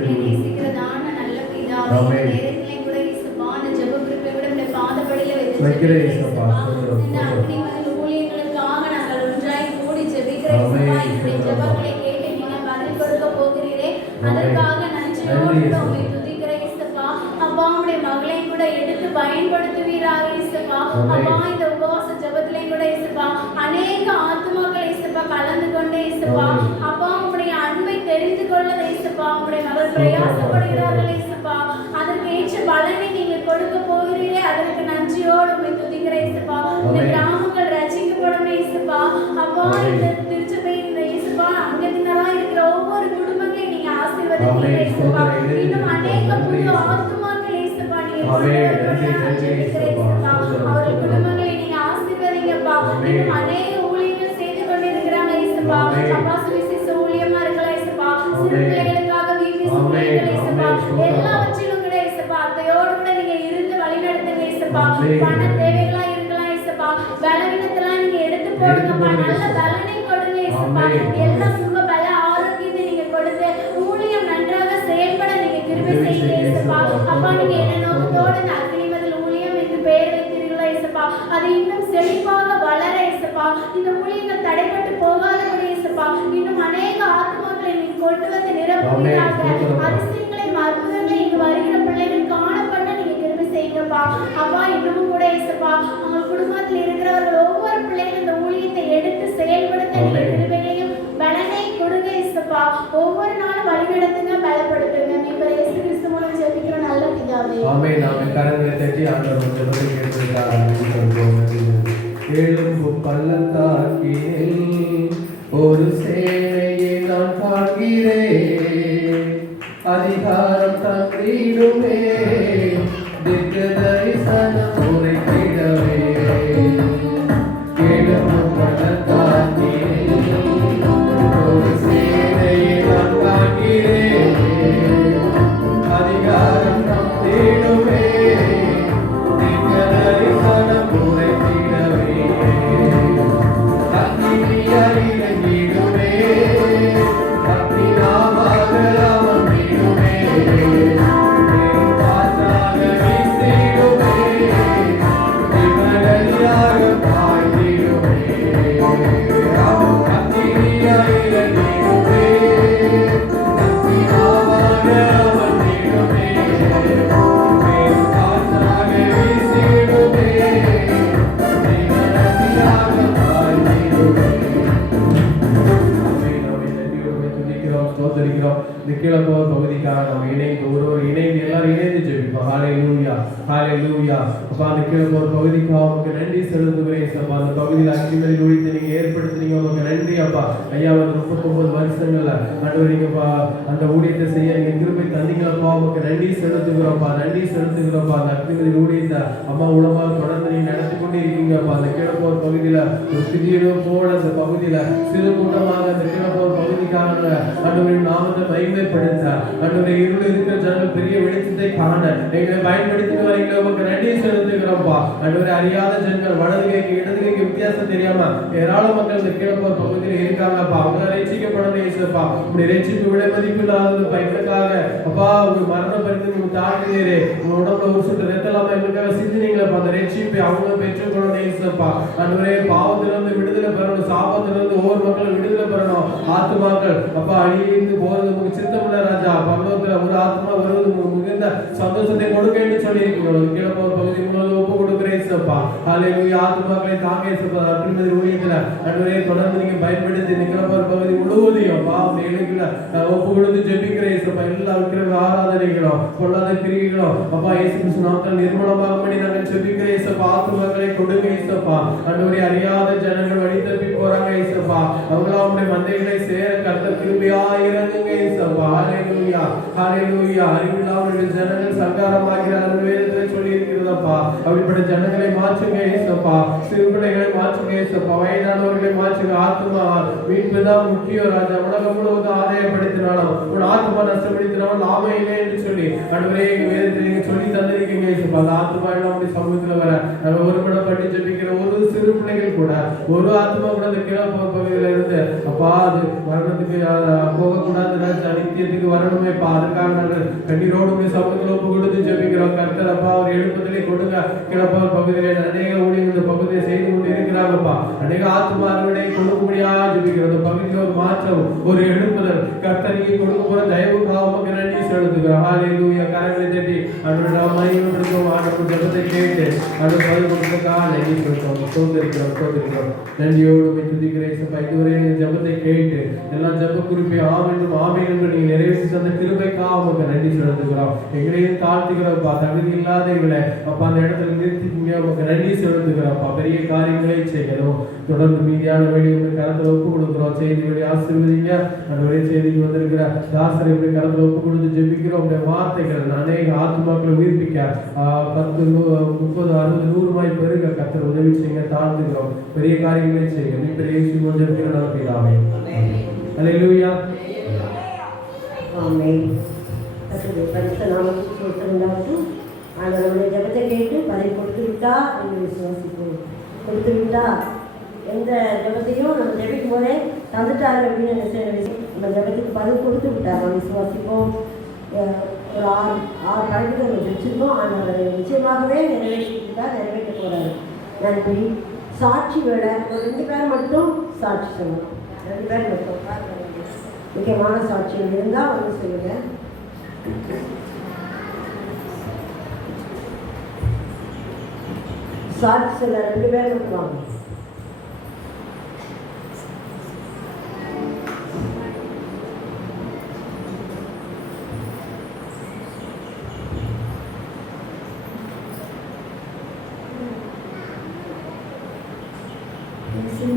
மகளை கூட எடுத்து பயன்படுத்துவீராக இயேசுப்பா. அப்பா இந்த உபவாச ஜெபத்திலே கூட இயேசுப்பா அநேக ஆத்துமாக்கள் இயேசுப்பா கலந்து கொண்டே இயேசுப்பா அப்பா உம்முடைய அன்பை தெரிந்து கொள்ள இயேசுப்பா உம்முடைய மகள் பிரயாசப்படுகிறார்கள் இயேசுப்பா. அதற்கு ஏற்ற பலனை நீங்க கொடுக்க போகிறீரே, அதற்கு நன்றியோடு உம்மை துதிக்கிறேன் இயேசுப்பா. இந்த கிராமங்கள் ரட்சிக்கப்படும் இயேசுப்பா. அப்பா இந்த திருச்சபை இந்த இயேசுப்பா அங்கத்தினரா இருக்கிற ஒவ்வொரு குடும்பங்களையும் நீங்க ஆசீர்வதிங்க இயேசுப்பா. இன்னும் அநேக புது ஆத்துமாக்கள் இயேசுப்பா நீங்க அவர்கள் குடும்பங்களை நீங்க ஆசீர்வதிங்கப்பா. இன்னும் அநேக ஊழியர்கள் செய்து கொண்டிருக்கிறாங்க இயேசுப்பா. அப்பா சுவிசேஷ ஊழியமா இருக்கலாம் இயேசுப்பா, சிறு பிள்ளைகளுக்காக வீட்டு ஊழியர்கள் இயேசுப்பா, எல்லாவற்றிலும் கூட இயேசுப்பா அதையோடு கூட நீங்க இருந்து வழி நடத்துங்க இயேசுப்பா. பண தேவைகளா இருக்கலாம் இயேசுப்பா, பலவீனத்தெல்லாம் நீங்க எடுத்து போடுங்கப்பா, நல்ல பலனை கொடுங்க இயேசுப்பா. எல்லா சுக பல ஆரோக்கியத்தை நீங்க கொடுத்து ஊழியம் நன்றாக செயல்பட நீங்க கிருபை செய்யுங்க இயேசுப்பா. அப்பா நீங்க என்ன நோக்கத்தோடு இந்த அக்னிமதில் ஊழியம் என்று பெயர் வைத்தீர்களா இயேசுப்பா, அது இன்னும் செழிப்பாக வளர இயேசுப்பா. இந்த ஊழியங்கள் தடைப்பட்டு போகாதபடி இயேசுப்பா இன்னும் அநேக ஆத்மாக்களை நீங்க கொண்டு வந்து நிரப்புவீராக. அதிசயங்களையும் அற்புதங்களை இங்கு வருகிற பிள்ளைகள் காணப்பட நீங்க கிருபை செய்யுங்கப்பா. அப்பா இன்னமும் கூட இயேசுப்பா அவங்க குடும்பத்தில் இருக்கிறவர்கள் ஒவ்வொரு பிள்ளைகளும் இந்த ஊழியத்தை எடுத்து செயல்படுத்த நீங்க கிருபைகளையும் பலனை கொடுங்க இயேசுப்பா. ஒவ்வொரு நாளும் வழிநடத்துங்க, பலப்படுத்துங்க. நீங்க இயேசு கிறிஸ்து மூலம் ஜெபிக்கிற நல்ல பிதாவே. ஆமென். நாம கரங்களை தட்டி ஆண்டவர் ஜெபத்தை கேட்கிறார். எழும்பு பள்ளத்தாக்கில் ஒரு சேனையை நான் பார்க்கிறேன், அதிகாரம் தந்திடுமே, திவ்ய தரிசனம் உரைத்திடவே. எழும்பு பள்ளத்தாக்கில் ஒரு சேனையை நான் பார்க்கிறேன், அதிகாரம் தந்திடுமே, திவ்ய தரிசனம் உரைத்திடவே. அக்கினியாய் இறங்கிடுமே, அக்கினியாக அமர்ந்திடுமே, காற்றாக வீசிடுமே, விமலையாக பாய்ந்திடுமே. அக்கினியாய் இறங்கிடுமே, அக்கினியாக அமர்ந்திடுமே, காற்றாக வீசிடுமே, விமலையாக பாய்ந்திடுமே. ஸ்தோத்திரிக்கிறோம். இந்த கீழப்போர் பகுதிக்காக நம்ம இணைந்து ஒருவர் இணைந்து எல்லாரும் இணைந்து ஜெபிப்போம். ஹalleluya ஹalleluya. அப்பா இந்த கீழப்போர் பகுதிக்காக உங்களுக்கு நன்றி செலுத்துகிறேன் அப்பா. அந்த பகுதியில் அக்கினிமதில் ஊழியத்தை நீங்க ஏற்படுத்தினீங்க, உங்களுக்கு நன்றி அப்பா. ஐயா 39 வருஷங்கள்ல ஆண்டவரீங்கப்பா அந்த ஊழியத்தை செய்ய நீங்க கிருபை தந்தீங்களப்பா, உங்களுக்கு நன்றி செலுத்துகிறோம்ப்பா, நன்றி செலுத்துகிறோம்ப்பா. அந்த அக்கினிமதில் ஊழியத்தை அம்மா மூலமாக தொடர்ந்து நீங்க நடத்தி கொண்டே இருக்கீங்கப்பா. அந்த கீழப்போர் பகுதியில ஒரு சிறிய போல அந்த பகுதியில சிறு கூட்டமாக அந்த கீழப்போர் பகுதிக்காக ஆண்டவரின் நாமத்தை மகிமைப்படுத்த ஆண்டவரே இருள் இருக்கிற ஜனங்கள் பெரிய வெளிச்சத்தை காண எங்களை பயன்படுத்திட்டு வரீங்களோ, உங்களுக்கு நன்றி செலுத்துகிறோம்ப்பா. ஆண்டவரே அறியாத ஜனங்கள் வலதுகைக்கு இடதுகைக்கு வித்தியாசம் தெரியாம ஏராள மக்கள் இந்த கீழப்போர் பகுதியில் இருக்காங்கப்பா. அவங்க ரட்சிக்கப்படணும் இயேசுப்பா. உங்களுடைய ரட்சிப்பு விலை மதிப்பு இல்லாததுப்பா. எங்களுக்காக அப்பா உங்க மரண பரிந்து உங்க தாழ்ந்தீரே, உங்க உடம்புல ஒரு சுட்டு ரத்தலாம எங்களுக்காக சிந்தினீங்களப்பா. அந்த ரட்சிப்பை அவங்க பெற்றுக்கொள்ளணும் இயேசுப்பா. ஆண்டவரே பாவத்திலிருந்து விடுதலை பெறணும், சாபத்திலிருந்து ஒவ்வொரு மக்களும் விடுதலை பெறணும். ஆத்துமாக்கள் அப்பா அழிந்து போறது உங்களுக்கு சித்தமுள்ள ராஜா. பரலோகத்துல ஒரு ஆத்மா வருவது மிகுந்த சந்தோஷத்தை கொடுக்க என்று சொல்லி இருக்கிறோம். கிழப்போர் பகுதி முழுவதும் ஒப்பு கொடுக்கிறேன் இயேசுப்பா. ஹalleluya. ஆத்மாக்களை தாங்க இயேசுப்பா. அக்கினிமதி ஊழியத்துல ஆண்டவரே தொடர்ந்து நீங்க பயன்படுத்தி இந்த கிழப்போர் பகுதி முழுவதையும் அப்பா ஏழைகளை ஒப்பு கொடுத்து ஜெபிக்கிறேன் இயேசுப்பா. எல்லா விக்கிரக ஆராதனைகளும் பொல்லாத கிரிகைகளும் அப்பா இயேசு கிறிஸ்து நாமத்தில் நிர்மூலமாகும்படி நாங்கள் ஜெபிக்கிறேன் இயேசுப்பா. ஆத்மாக்களை கொடுங்க இயேசுப்பா. ஆண்டவரே அறியாத ஜனங்கள் வழி தப்பி போறாங்க இயேசுப்பா. அவங்கள உங்களுடைய மந்தைகளை சேர கர்த்தர் கிருபையாய் இறங்குங்க இயேசுப்பா. ஹalleluya ஹalleluya. அறிவில்லாமல் ஜனங்கள் சங்காரமாகிறார்கள் வேதத்தில் சொல்லி இருக்கிறதப்பா. அப்படிப்பட்ட ஜனங்களை மாற்றுங்க ஏசப்பா. சிறு பிள்ளைகளை மாற்றுங்க ஏசப்பா. வயதானவர்களை மாற்றுங்க. ஆத்மா மீட்புதான் முக்கியம் ராஜா. உலகம் முழுவதும் ஆதாயப்படுத்தினாலும் உன் ஆத்மா நஷ்டப்படுத்தினாலும் லாபம் இல்லை என்று சொல்லி ஆண்டவரே எங்க வேதத்தில் நீங்க சொல்லி தந்திருக்கீங்க ஏசப்பா. அந்த ஆத்மா எல்லாம் அப்படி சமூகத்துல வர நாங்க ஒருமனப்பட்டு ஜெபிக்கிற ஒரு சிறு பிள்ளைகள் கூட ஒரு ஆத்மா கூட அந்த கிழப்பு பகுதியில இருந்து அப்பா அது மரணத்துக்கு போகக்கூடாது ராஜா, நித்தியத்துக்கு வரணுமேப்பா. அதுக்காக நாங்கள் கண்ணீரோடு சமூகத்தில் ஒப்பு கொடுத்து ஜெபிக்கிறோம். கர்த்தர் அப்பா ஒரு எழுப்பத்திலே கொடுங்க. கிழப்பால் பகுதியிலே அநேக ஊழியர்கள் இந்த பகுதியை செய்து கொண்டு இருக்கிறாங்கப்பா. அநேக ஆத்மா அறுவடை கொடுக்கும்படியா ஜெபிக்கிறோம். அந்த பகுதியில் ஒரு மாற்றம், ஒரு எழுப்புதல் கர்த்தர் நீங்க கொடுக்க போற தயவுக்காக உமக்கு நன்றி செலுத்துகிறோம். ஹல்லேலூயா. கரங்களை தட்டி அவருடைய மகிமைப்படுத்தும். ஆண்டவர் ஜெபத்தை கேட்டு அது பதில் கொடுத்ததுக்காக நன்றி செலுத்துவோம். சோதரிக்கிறோம் நன்றியோடு துதிக்கிறேன் ஏசப்பா. இதுவரை நீங்க ஜெபத்தை கேட்டு எல்லா ஜெப குறிப்பை ஆமென்றும் ஆமென் என்று நீங்க நிறைவேற்றி தந்த கிருபைக்காக உமக்கு நன்றி செலுத்துகிறோம். எங்களையும் தாழ்த்துகிறோம்ப்பா. தகுதி இல்லாத எங்களை அப்பா அந்த இடத்துல நிறுத்திங்க உமக்கு நன்றி செலுத்துகிறோம்ப்பா. பெரிய காரியங்களை செய்யணும். தொடர்ந்து மீதியான வழி உங்கள் கரத்தில் ஒப்பு கொடுக்குறோம். செய்தி வழி ஆசீர்வதிங்க. அந்த ஒரே செய்திக்கு வந்திருக்கிற தாசரை உடைய கரத்தில் ஒப்பு கொடுத்து ஜெபிக்கிறோம். உடைய வார்த்தைகள் அநேக ஆத்மாக்களை உயிர்ப்பிக்க 10, 30, 60, 100 பெருக கர்த்தர் உதவி செய்ய தாழ்த்துகிறோம். பெரிய காரியங்களை செய்ய நீ பெரிய கொண்டிருக்கிற நடப்பிடாமே. அல்லேலூயா. ஆமென். கர்த்தருடைய பரிசுத்த நாமத்துக்கு ஸ்தோத்திரம் உண்டாகட்டும். ஆண்டவர் நம்முடைய ஜெபத்தை கேட்டு பதில் கொடுத்து விட்டார் என்று விசுவாசிப்போம். கொடுத்து விட்டார். எந்த ஜெபத்தையும் நம்ம ஜெபிக்கும் போதே தந்துட்டாரு அப்படின்னு நம்ம ஜெபத்துக்கு பதில் கொடுத்து விட்டார். நம்ம விசுவாசிப்போம். ஒரு 6 கணக்குகள் நம்ம வச்சுருக்கோம். ஆண்டவர் நிச்சயமாகவே நிறைவேற்ற போகிறாரு. நன்றி. சாட்சி வேலை ஒரு 2 பேர் மட்டும் சாட்சி சொல்லணும். 2 பேர் மட்டும் முக்கியமான சாட்சிகள் இருந்தால் வந்து சொல்லுங்க. சாட்சி சொல்ல 2 பேர் மட்டும் வாங்க.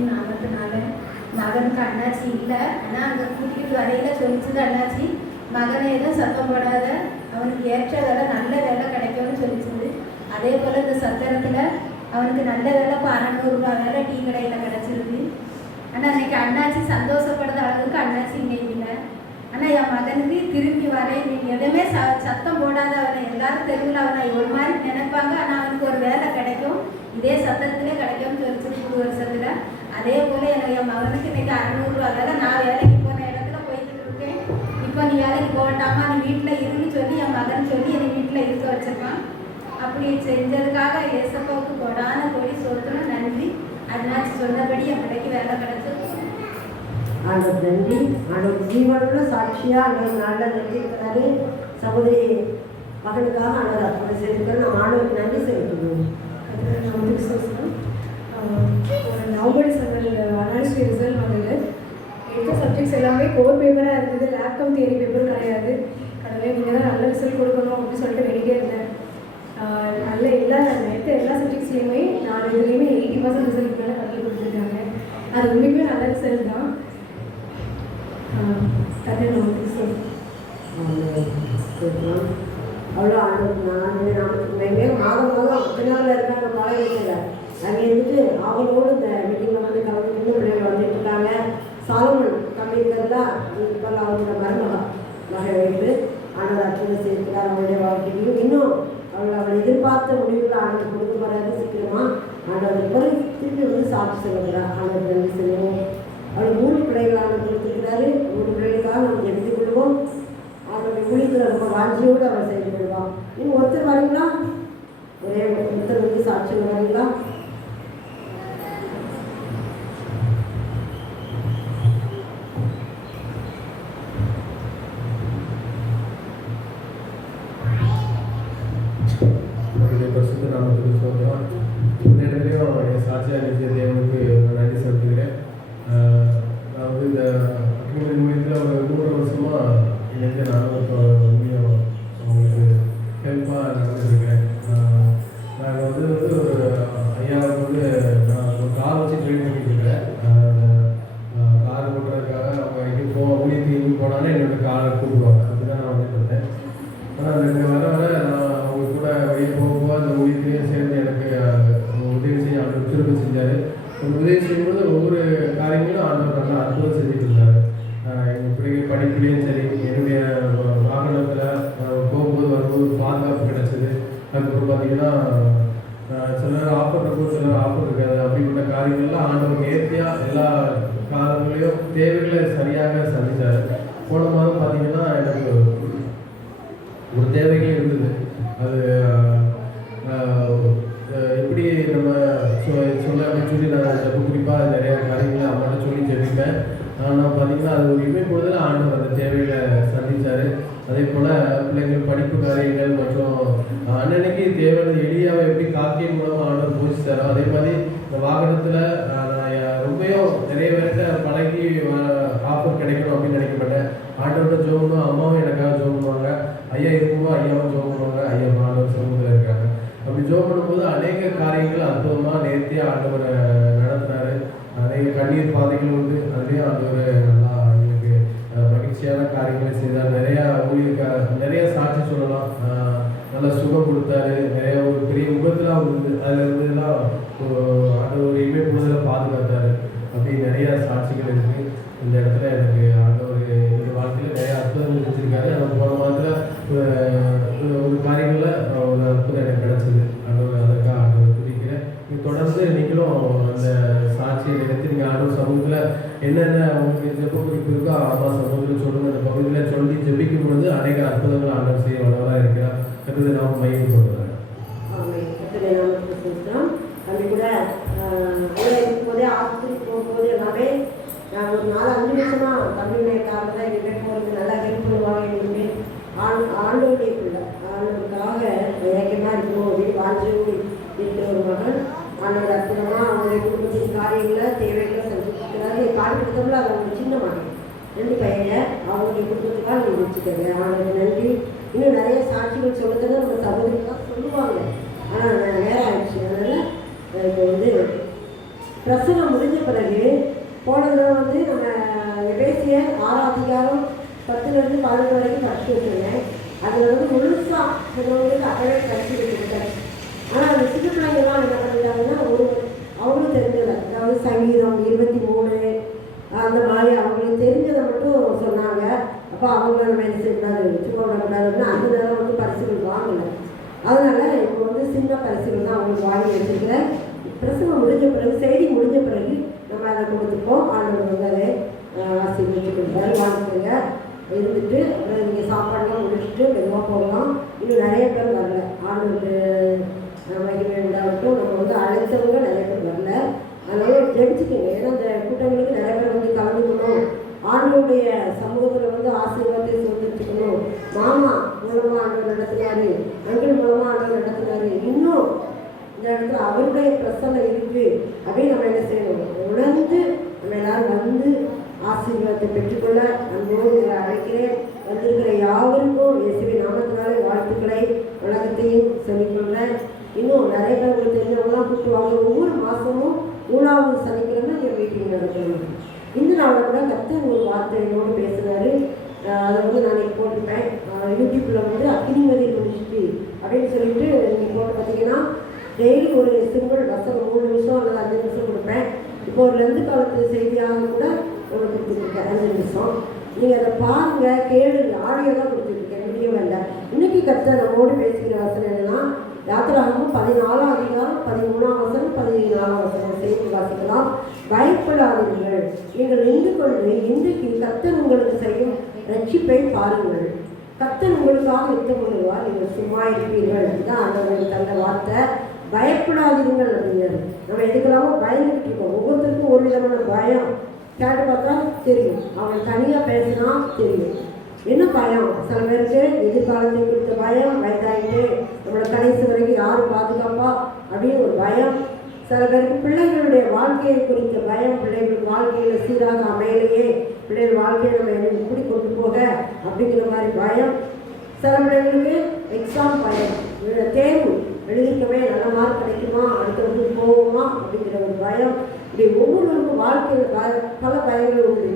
நாமத்தினால மகனுக்கு அண்ணாச்சி இல்லை, ஆனால் அங்கே கூட்டிகிட்டு வரையில் சொல்லிச்சுது அண்ணாச்சி மகனை எதுவும் சத்தம் போடாத, அவனுக்கு ஏற்ற வேலை நல்ல வேலை கிடைக்கும்னு சொல்லிச்சுது. அதே போல் இந்த சத்திரத்தில் அவனுக்கு நல்ல வேலை இப்போ 600 ரூபா வேலை டீ கடையில் கிடச்சிருக்கு. ஆனால் அன்றைக்கி அண்ணாச்சி சந்தோஷப்படுற அளவுக்கு அண்ணாச்சி இங்கே இல்லை. ஆனால் என் மகனுக்கு திரும்பி வரேன், நீங்கள் எதுவுமே சத்தம் போடாத, அவனை எல்லாரும் தெருவில் அவனை ஒரு மாதிரி நினைப்பாங்க, ஆனால் அவனுக்கு ஒரு வேலை கிடைக்கும், இதே சத்தத்திலே கிடைக்கும்னு சொல்லிச்சு புது வருஷத்தில். அதே போல் எனக்கு என் மகனுக்கு இன்றைக்கி 600 ரூபா வேலை, நான் வேலைக்கு போன இடத்துல போய்கிட்டு இருக்கேன். இப்போ நீ வேலைக்கு போகட்டாமா, நீ வீட்டில் இருன்னு சொல்லி என் மகன் சொல்லி என்னை வீட்டில் இருக்க வச்சிருக்கான். அப்படி செஞ்சதுக்காக ஏசப்பாவுக்கு கொடான கொடி சோத்தணும். நன்றி. அதனால சொன்னபடி என் பிள்ளைக்கு வேலை கிடைச்சது. ஆண்டவர் நன்றி. ஆண்டவர் ஜீவனுள்ள சாட்சியாக ஆண்டவர் நாளில் நிறுத்தியிருக்கிறாரு. சகோதரி மகனுக்காக ஆண்டவர் அற்புதை செய்திருக்கிறார். நம்ம ஆண்டவருக்கு நன்றி செலுத்துவோம். நவம்பர் செமஸ்டர் அனாலிசிஸ் ரிசல்ட் வந்தது. எடுத்த சப்ஜெக்ட்ஸ் எல்லாமே கோர் பேப்பராக இருந்தது. லேப்கம் தியரி பேப்பர் கிடையாது. கடவுளே நீங்கள் தான் நல்ல ரிசல்ட் கொடுக்கணும் அப்படின்னு சொல்லிட்டு வேண்டிகிட்டே இருந்தேன். நல்ல எடுத்த எல்லா சப்ஜெக்ட்ஸ்லேயுமே 4 இதுலேயுமே 80% ரிசல்ட் மேலே கட்டி கொடுத்துருக்காங்க. அது உண்மைக்குமே நல்ல ரிசல்ட் தான். அவ்வளோ ஆண்டவர் மாதம் அத்தனாவில் இருக்காங்க பாளையத்தில். அங்கே இருந்துட்டு அவங்களோடு இந்த மீட்டிங்கில் வந்து கலந்துட்டு பிள்ளைகள் வந்துட்டு இருக்காங்க. சாலமன் கம்மிக்கிறதா இப்போ அவங்களோட மருமகா வகை வைத்து ஆண்டவர் அற்புதம் செய்திருக்கிறார். அவங்களுடைய வாழ்க்கையிலையும் இன்னும் அவள் எதிர்பார்த்த முடிவுகள் ஆண்டவர் கொடுக்க போகிறாரு. சீக்கிரமாக ஆண்டவர் பிறகு திருப்பி வந்து சாட்சி சொல்லுகிறார். ஆண்டவர் நன்றி சொல்லுவோம். அவள் 3 பிள்ளைகள் ஆண்டவர் கொடுத்துருக்கிறாரு. 3 பிள்ளைகளுக்காக நம்ம எடுத்துக் கொள்வோம். அவருடைய குளிக்கிற ரொம்ப வாஞ்சியோடு அவர் செய்து கொள்வான். இன்னும் ஒருத்தர் வரீங்களா? ஒரே ஒருத்தர் வந்து சாட்சி வரீங்களா? சாட்சியாக நிச்சய தேவனுக்கு நன்றி செலுத்துகிறேன். நான் வந்து இந்த அக்னிமணி மூலியத்தில் ஒரு 3 வருஷமாக இணைந்து நானும் இப்போ உண்மையாக அவங்களுக்கு ஹெல்ப்பாக நடந்துருக்கேன். நாங்கள் வந்து ஒரு ஐயாவுக்கு வந்து நான் ஒரு கார் வச்சு ட்ரெயின் பண்ணிட்டு இருக்கேன். கார் ஓட்டுறதுக்காக அவங்க எங்கேயும் ஊழியத்துக்கு எங்கேயும் போனாலும் என்னோடய காரை கூப்பிடுவாங்க. அதுதான் நான் வந்துட்டு இருந்தேன். ஆனால் 2 வாரம் அதுக்கப்புறம் பார்த்தீங்கன்னா சிலர் ஆஃபர் இருக்கும், சிலர் ஆஃபர் இருக்காது. அப்படிப்பட்ட காரியங்கள்லாம் ஆண்டவர் நேர்த்தியாக எல்லா காலங்களையும் தேவைகளை சரியாக சந்தித்தார். போன மாதம் பார்த்தீங்கன்னா எனக்கு ஒரு தேவைகள் இருந்தது. அது எப்படி நம்ம சொல்ல அப்படின்னு சொல்லி நான் ஜெப குறிப்பாக நிறைய காரியங்களை அம்மாட்ட சொல்லி ஜெபிப்பேன். நான் பார்த்தீங்கன்னா அது ஒரு இமைப்பொழுதில் ஆண்டவர் அந்த தேவைகளை சந்தித்தார். அதே போல் பிள்ளைங்கள் படிப்பு காரியங்கள் மற்றும் அன்னன்னைக்கு தேவையான எளியாவை எப்படி காக்கிய மூலமாக ஆண்டவர் போதிச்சாரோ அதே மாதிரி இந்த வாகனத்தில் நான் ரொம்பவும் நிறைய பேர்கிட்ட பழகி ஆஃபர் கிடைக்கணும் அப்படின்னு நினைக்க மாட்டேன். ஆண்டவர்கிட்ட ஜோம் பண்ணுவோம், அம்மாவும் எனக்காக ஜோம் பண்ணுவாங்க, ஐயா இருக்கும்போது ஐயாவும் ஜோம் பண்ணுவாங்க, ஐயா ஆண்டவர் சமூகத்தில் இருக்காங்க. அப்படி ஜோம் பண்ணும்போது அநேக காரியங்கள் அற்புதமாக நேர்த்தியாக ஆண்டவரை நடத்தினார். அநேக கண்ணீர் பாதைகள் உண்டு, அதுலேயும் ஆண்டவர் நல்லா எங்களுக்கு மகிழ்ச்சியான காரியங்களை செய்தார். நிறைய சாட்சி சொல்லலாம். நல்லா சுகம் கொடுத்தாரு. நிறைய ஒரு பெரிய விபத்துலாம் இருந்தது, அதில் இருந்ததுலாம் ஆண்டவர் இமைப்பொழுதில் பாதுகாத்தார். அப்படி நிறைய சாட்சிகள் இருக்குது. இந்த இடத்துல எனக்கு ஆண்டவர் இந்த வாழ்க்கையில் நிறைய அற்புதங்கள் வச்சுருக்காரு. ஆனால் போன மாதத்தில் ஒரு காரியங்களில் ஒரு அற்புதம் எனக்கு கிடச்சிது. ஆண்டவர் அதற்காக ஆண்டவர் துதிக்கிறேன். நீங்கள் தொடர்ந்து நீங்களும் அந்த சாட்சியை எடுத்து நீங்கள் ஆண்டவர் சமூகத்தில் என்னென்ன உங்களுக்கு ஜெப குறிப்பு இருக்கோ அம்மா சமூகத்தில் சொல்லுங்கள். அந்த பகுதியில் சொல்லி ஜெபிக்கும் பொழுது அநேக அற்புதங்கள் ஆண்டவர் செய்ய வல்லவராக இருக்கிறார். கருத்து நாம் மையம் கொள்கிறேன். அப்படி கூட இருக்கும்போதே ஆஸ்பத்திரிக்கு போகும்போது எல்லாமே நான் ஒரு 4-5 நிமிஷமாக தம்பிக்காக தான் எங்கள் போகிறது நல்லா ஹெல்ப் பண்ணுவாங்க. எங்களுக்கு ஆண்டோடைய பிள்ளை ஆண்டோருக்காக ஏக்கமாக இருக்கணும் அப்படின்னு வாழ்ச்சி இருக்கிற ஒரு மகன் ஆண்டோட அற்புதமாக அவங்களுடைய குடும்பத்தின் காரியங்களை தேவைகளை செஞ்சுக்கிறாரு. காலகட்டத்தில் அது அவங்க சின்ன மகன் 2 பையங்க அவங்களுடைய குடும்பத்துக்காக நீங்கள் வச்சுக்கோங்க. ஆண்டோட நன்றி. இன்னும் நிறைய சாட்சிகள் சொல்லுறதுன்னு நம்ம சகோதரிக்காக சொல்லுவாங்க. ஆனால் நேரம் ஆயிடுச்சு. அதனால் இப்போ பிரசவம் முடிஞ்ச பிறகு போனதில் நம்ம எபேசியர் 6ஆம் அதிகாரம் 10-11 வரைக்கும் படிச்சு வச்சுருந்தேன். அதில் முழுசாக சிலவங்களுக்கு அப்பவே கட்சி வச்சுருக்காரு. ஆனால் அந்த சிறு பிள்ளைங்கள்லாம் என்ன பண்ணிட்டாங்கன்னா அவங்களும் தெரிஞ்சதை, அதாவது சங்கீதம் 23 அந்த மாதிரி அவங்களுக்கு தெரிஞ்சதை மட்டும் சொன்னாங்க. அப்போ அவங்கள நம்ம என்ன செய்யக்கூடாது, சும்மா விடக்கூடாதுன்னா அந்த நேரம் பரிசுகள் வாங்கலை. அதனால் இப்போ சின்ன பரிசுகள் தான் அவங்களுக்கு வாங்கி வச்சுருக்கிறேன். பிரசவம் முடிஞ்ச பிறகு செய்தி முடிஞ்ச பிறகு நம்ம அதை கொடுத்துப்போம். ஆண்டவர் அதை ஆசீர்வதிச்சு கொடுத்தாரு. வாங்கிக்கோங்க, இருந்துட்டு அப்புறம் நீங்கள் சாப்பாடெல்லாம் முடிச்சுட்டு மெதுவாக போகலாம். இன்னும் நிறைய பேர் வரல. ஆண்டவருக்கு மகிமை உண்டாகட்டும். நம்ம அழைத்தவங்க நிறைய பேர் வரல. அதனால ஜெபிச்சுக்கோங்க. ஏன்னா இந்த கூட்டங்களுக்கு நிறைய பேர் கலந்துக்கணும். ஆண்டவருடைய சமூகத்தில் ஆசீர்வாதத்தை சொல்லிச்சுக்கணும். மாமா மூலமாக ஆண்டவர் நடத்தினாரு, அங்கிள் மூலமாக ஆண்டவர் நடத்தினாரு. இன்னும் இந்த இடத்துல அவருடைய பிரசனை இருக்குது அப்படின்னு நம்ம என்ன செய்யணும், உணர்ந்து நம்ம எல்லாரும் ஆசீர்வாதத்தை பெற்றுக்கொள்ள அன்போடு அழைக்கிறேன். வந்திருக்கிற யாவருக்கும் இயேசுவின் நாமத்தினாலே வாழ்த்துக்களை வழக்கத்தையும் சொல்லிக்கொள்கிறேன். இன்னும் நிறைய பேர் உங்களுக்கு தெரிஞ்சவங்களாம் கூப்பிடுவாங்க. ஒவ்வொரு மாதமும் 3வது சனிக்கிழமை இங்கே மீட்டிங் நடக்கணும். இந்த நாளில் கூட கர்த்தர் ஒரு வார்த்தை என்னோடு பேசுகிறாரு. அதை நான் போட்டிருப்பேன் யூடியூப்பில் அக்னிமதி முடிச்சுட்டு அப்படின்னு சொல்லிட்டு நீங்கள் போட்டு பார்த்தீங்கன்னா டெய்லி ஒரு சிம்பிள் வசனம் 3 நிமிஷம் அல்லது 5 நிமிஷம் கொடுப்பேன். இப்போ ஒரு லெந்து காலத்து செய்தியாக கூட உங்களுக்கு கொடுத்துருக்கேன் 5 நிமிஷம். நீங்கள் அதை பாருங்கள், கேளுங்க. ஆடியோ தான் கொடுத்துருக்கேன், வீடியோ இல்லை. இன்றைக்கி கர்த்தர் நம்மோடு பேசுகிற வசனம் என்னென்னா யாத்திராகமும் 14ஆம் அதிகாரம் 13ஆம் வசனம் 14ஆம் வசனம் செய்தி வாசிக்கலாம். பயப்படாதீர்கள், நீங்கள் நின்று கொண்டு இன்றைக்கு கர்த்தர் உங்களுக்கு செய்யும் ரட்சிப்பை பாருங்கள். கர்த்தர் உங்களுக்காக யுத்தம் பண்ணுவார், நீங்கள் சும்மா இருப்பீர்கள். இதுதான் ஆண்டவர் தந்த வார்த்தை. பயப்படாதீர்கள் அப்படிங்கிறது. நம்ம எதுக்கெல்லாமோ பயந்துட்டு இருக்கோம். ஒவ்வொருத்தருக்கும் ஒரு விதமான பயம். கேட்டு பார்த்தா தெரியும், அவன் தனியாக பேசினா தெரியும் என்ன பயம். சில பேருக்கு எதிர்காலத்தை குறித்த பயம், வயதாகிட்டு நம்மளோட கடைசி வரைக்கும் யாரும் பாதுகாப்பா அப்படின்னு ஒரு பயம். சில பேருக்கு பிள்ளைகளுடைய வாழ்க்கையை குறித்த பயம், பிள்ளைகள் வாழ்க்கையில் சீராக அமையலையே, பிள்ளைகள் வாழ்க்கையை நம்ம இப்படி கொண்டு போக அப்படிங்கிற மாதிரி பயம். சில பிள்ளைங்களுக்கு எக்ஸாம் பயம், தேர்வு எழுதிக்கவே நல்ல மார்க் கிடைக்குமா, அடுத்த வந்து போகுமா அப்படிங்கிற ஒரு பயம். இப்படி ஒவ்வொருவருக்கும் வாழ்க்கையில் பல பயங்கள் உண்டு.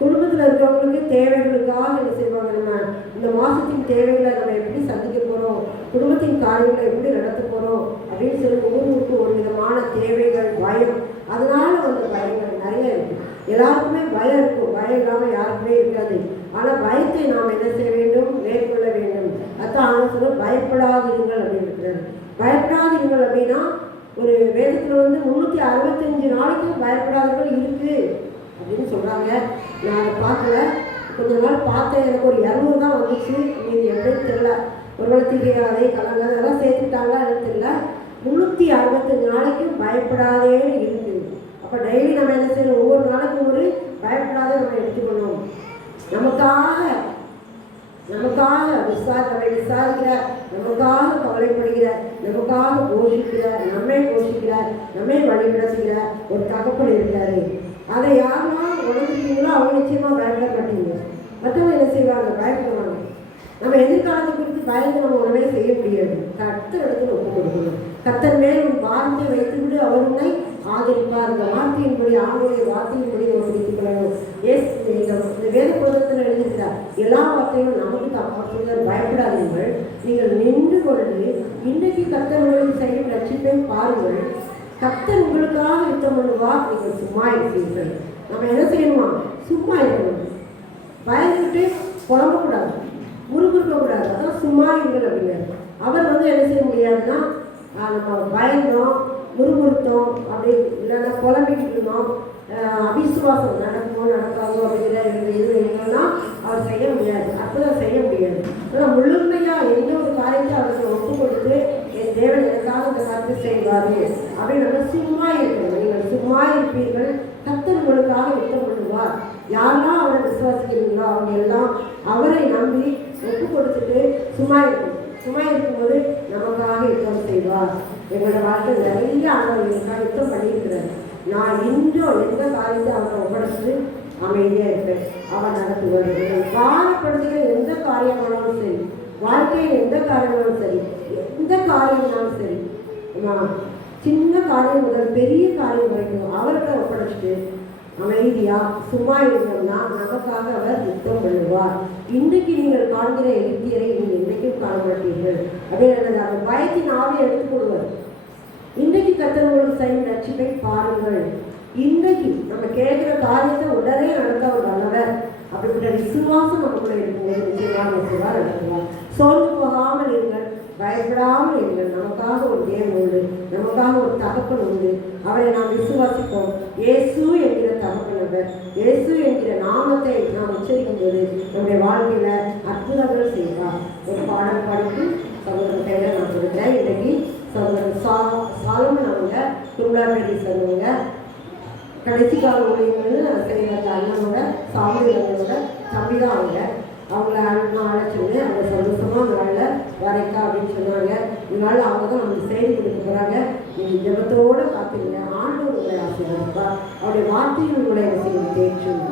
குடும்பத்தில் இருக்கிறவங்களுக்கு தேவைகளுக்காக என்ன செய்வாங்க, நம்ம இந்த மாதத்தின் தேவைகளை நம்ம எப்படி சந்திக்க போகிறோம், குடும்பத்தின் காரியங்களை எப்படி நடத்த போகிறோம் அப்படின்னு சொல்லி ஒவ்வொருவருக்கும் ஒரு விதமான தேவைகள், பயம். அதனால் வந்து பயங்கள் நிறைய இருக்குது. எல்லாருக்குமே பயம் இருக்கும், பயம் இல்லாமல் யாருக்குமே இருக்காது. ஆனால் பயத்தை நாம் என்ன செய்ய வேண்டும், மேற்கொள்ள வேண்டும். அதான் சொல்ல பயப்படாதிருங்கள் அப்படின்னு. கொடுத்துருக்கிறாரு. பயப்படாதீர்கள் அப்படின்னா ஒரு வேதத்தில் வந்து 365 நாளைக்கு பயப்படாதவர்கள் இருக்கு அப்படின்னு சொல்கிறாங்க. நான் அதை பார்க்கல, கொஞ்ச நாள் பார்த்தேன், எனக்கு ஒரு 200 தான் வந்துச்சு. இது எப்படின்னு தெரியல, ஒருவேளை திகையாதே கலங்காத அதெல்லாம் சேர்த்துட்டாங்களா எனக்கு தெரியல. 365 நாளைக்கும் பயப்படாதேன்னு இருக்குது. அப்போ டெய்லி நம்ம என்ன செய்யணும், ஒவ்வொரு நாளைக்கும் ஒரு பயப்படாத நம்ம எடுத்துக்கணும். நமக்காக விசாரிக்கிற, நமக்காக கவலைப்படுகிற, நமக்காக போஷிக்கிற, நம்மை வழிநடத்துகிற ஒரு தகப்பன் இருக்கிறாரு. அதை யாரெல்லாம் உணர்ந்தீங்களோ அவங்க நிச்சயமாக பயப்பட மாட்டீங்க. மற்றவங்க என்ன செய்வாங்க, பயப்படுவாங்க. நம்ம எதிர்காலத்தை குறித்து பயந்து நம்ம உணவே செய்ய முடியாது. கர்த்தர் இடத்துல ஒப்பு கொடுக்கணும். கர்த்தர் மேல் ஒரு வார்த்தை வைத்துவிட்டு அவர் உன்னை ஆதரிப்பார். அந்த வார்த்தையின்படி, ஆணுடைய வார்த்தையின்படி நம்ம பிடித்துக் கொள்ளணும். இந்த வேத புத்தகத்தில் எழுதியிருக்கிறார் எல்லா வார்த்தையும் நமக்கு தான் பயப்படாதீர்கள், நீங்கள் நின்று கொண்டு இன்றைக்கு கர்த்தர் உங்களுக்கு செய்யும் ரட்சிப்பை பாருங்கள். கர்த்தர் உங்களுக்காக யுத்தம் பண்ணுவார், நீங்கள் சும்மா இருப்பீர்கள். நம்ம என்ன செய்யணுமா, சும்மா இருக்கணும். பயந்துட்டு புலம்பக்கூடாது, முறுமுறுக்கக்கூடாது. அதான் சும்மா இருங்கள் அப்படிங்கிறார். அவர் வந்து என்ன செய்ய முடியாதுன்னா நம்ம பயந்தோம், முறுமுறுத்தோம், அப்படி இல்லைன்னா புலம்பிக்கிட்டு இருந்தோம், அவிசுவாசம் நடக்குமோ நடக்காதோ அப்படிங்கிற இது இல்லைன்னா அவர் செய்ய முடியாது, அற்புதம் செய்ய முடியாது. ஆனால் முழுமையாக எந்த ஒரு காரியத்தை அவருக்கு ஒப்பு கொடுத்து என் தேவன் எனக்காக இந்த காரியத்தை செய்வார் அப்படின்னு நம்ம சும்மா இருக்கணும். நீங்கள் சும்மா இருப்பீர்கள், கர்த்தர் உங்களுக்காக யுத்தம் பண்ணுவார். யாரெல்லாம் அவரை விசுவாசிக்கிறீங்களோ அவங்க எல்லாம் அவரை நம்பி ஒப்பு கொடுத்துட்டு சும்மா இருக்கணும். சும்மா இருக்கும்போது நமக்காக யுத்தம் செய்வார். எங்களோட வாழ்க்கை நிறைய அவர் எங்களுக்காக யுத்தம் பண்ணியிருக்கிறார். நான் இன்றும் எந்த காரியத்தை அவரை ஒப்படைச்சு அமைதியாக இருப்பேன், அவர் நடத்துவார். காலப்படுத்துகிற எந்த காரியமானாலும் சரி, வாழ்க்கையில் எந்த காரியமானாலும் சரி, எந்த காரியம்னாலும் சரி, சின்ன காரியம் முதல் பெரிய காரியம் வரைக்கும் அவர்கிட்ட ஒப்படைச்சிட்டு அமைதியா சும்மா இருந்தோம்னா நமக்காக அவர் யுத்தம் பண்ணுவார். இன்றைக்கு நீங்கள் காண்கிற எகிப்தியரை நீங்கள் இன்றைக்கும் காண மாட்டீர்கள் அப்படின்னு அந்த பயத்தின் ஆவியை எடுத்துக் கொள்வார். இன்றைக்கு கர்த்தர் உங்களுக்கு செய்யும் ரட்சிப்பை பாருங்கள். இன்றைக்கு நம்ம கேட்கிற காரியத்தை உடனே நடத்த ஒரு நல்லவர். அப்படிப்பட்ட விசுவாசம் நமக்குள்ள இருக்கும்போது நிச்சயமாக நடத்துவார். சோர்ந்து போகாமல் இருங்கள், பயப்படாமல் இருங்கள். நமக்காக ஒரு தேவன் உண்டு, நமக்காக ஒரு தகப்பன் உண்டு. அவரை நாம் விசுவாசிப்போம். இயேசு என்கிற தகப்பன் அவர். இயேசு என்கிற நாமத்தை நாம் உச்சரிக்கும் போது நம்முடைய வாழ்க்கையில அற்புதங்கள் செய்வார். ஒரு பாடம் படித்து சகோதரன் கையில நான் கொடுக்குறேன். இன்றைக்கு சகோதரன் சாலமன் அவங்க குருளாப்பேட்டை சொல்லுவாங்க. கடைசி கால ஊழியர்கள் செய்யற அண்ணனோட சாமியோட தம்பி தான் அவங்கள நான் அழைச்சிருந்து அவங்க சந்தோஷமாக அந்த நாளில் வரைக்கா அப்படின்னு சொன்னாங்க. இதனால அவங்க தான் நமக்கு செய்தி கொடுக்க போகிறாங்க. நீங்கள் ஜெபத்தோடு காத்துருங்க. ஆண்டவர் உங்களை ஆசீர்வதிப்பார். அவருடைய வார்த்தைகள் உங்களை தேற்றும்.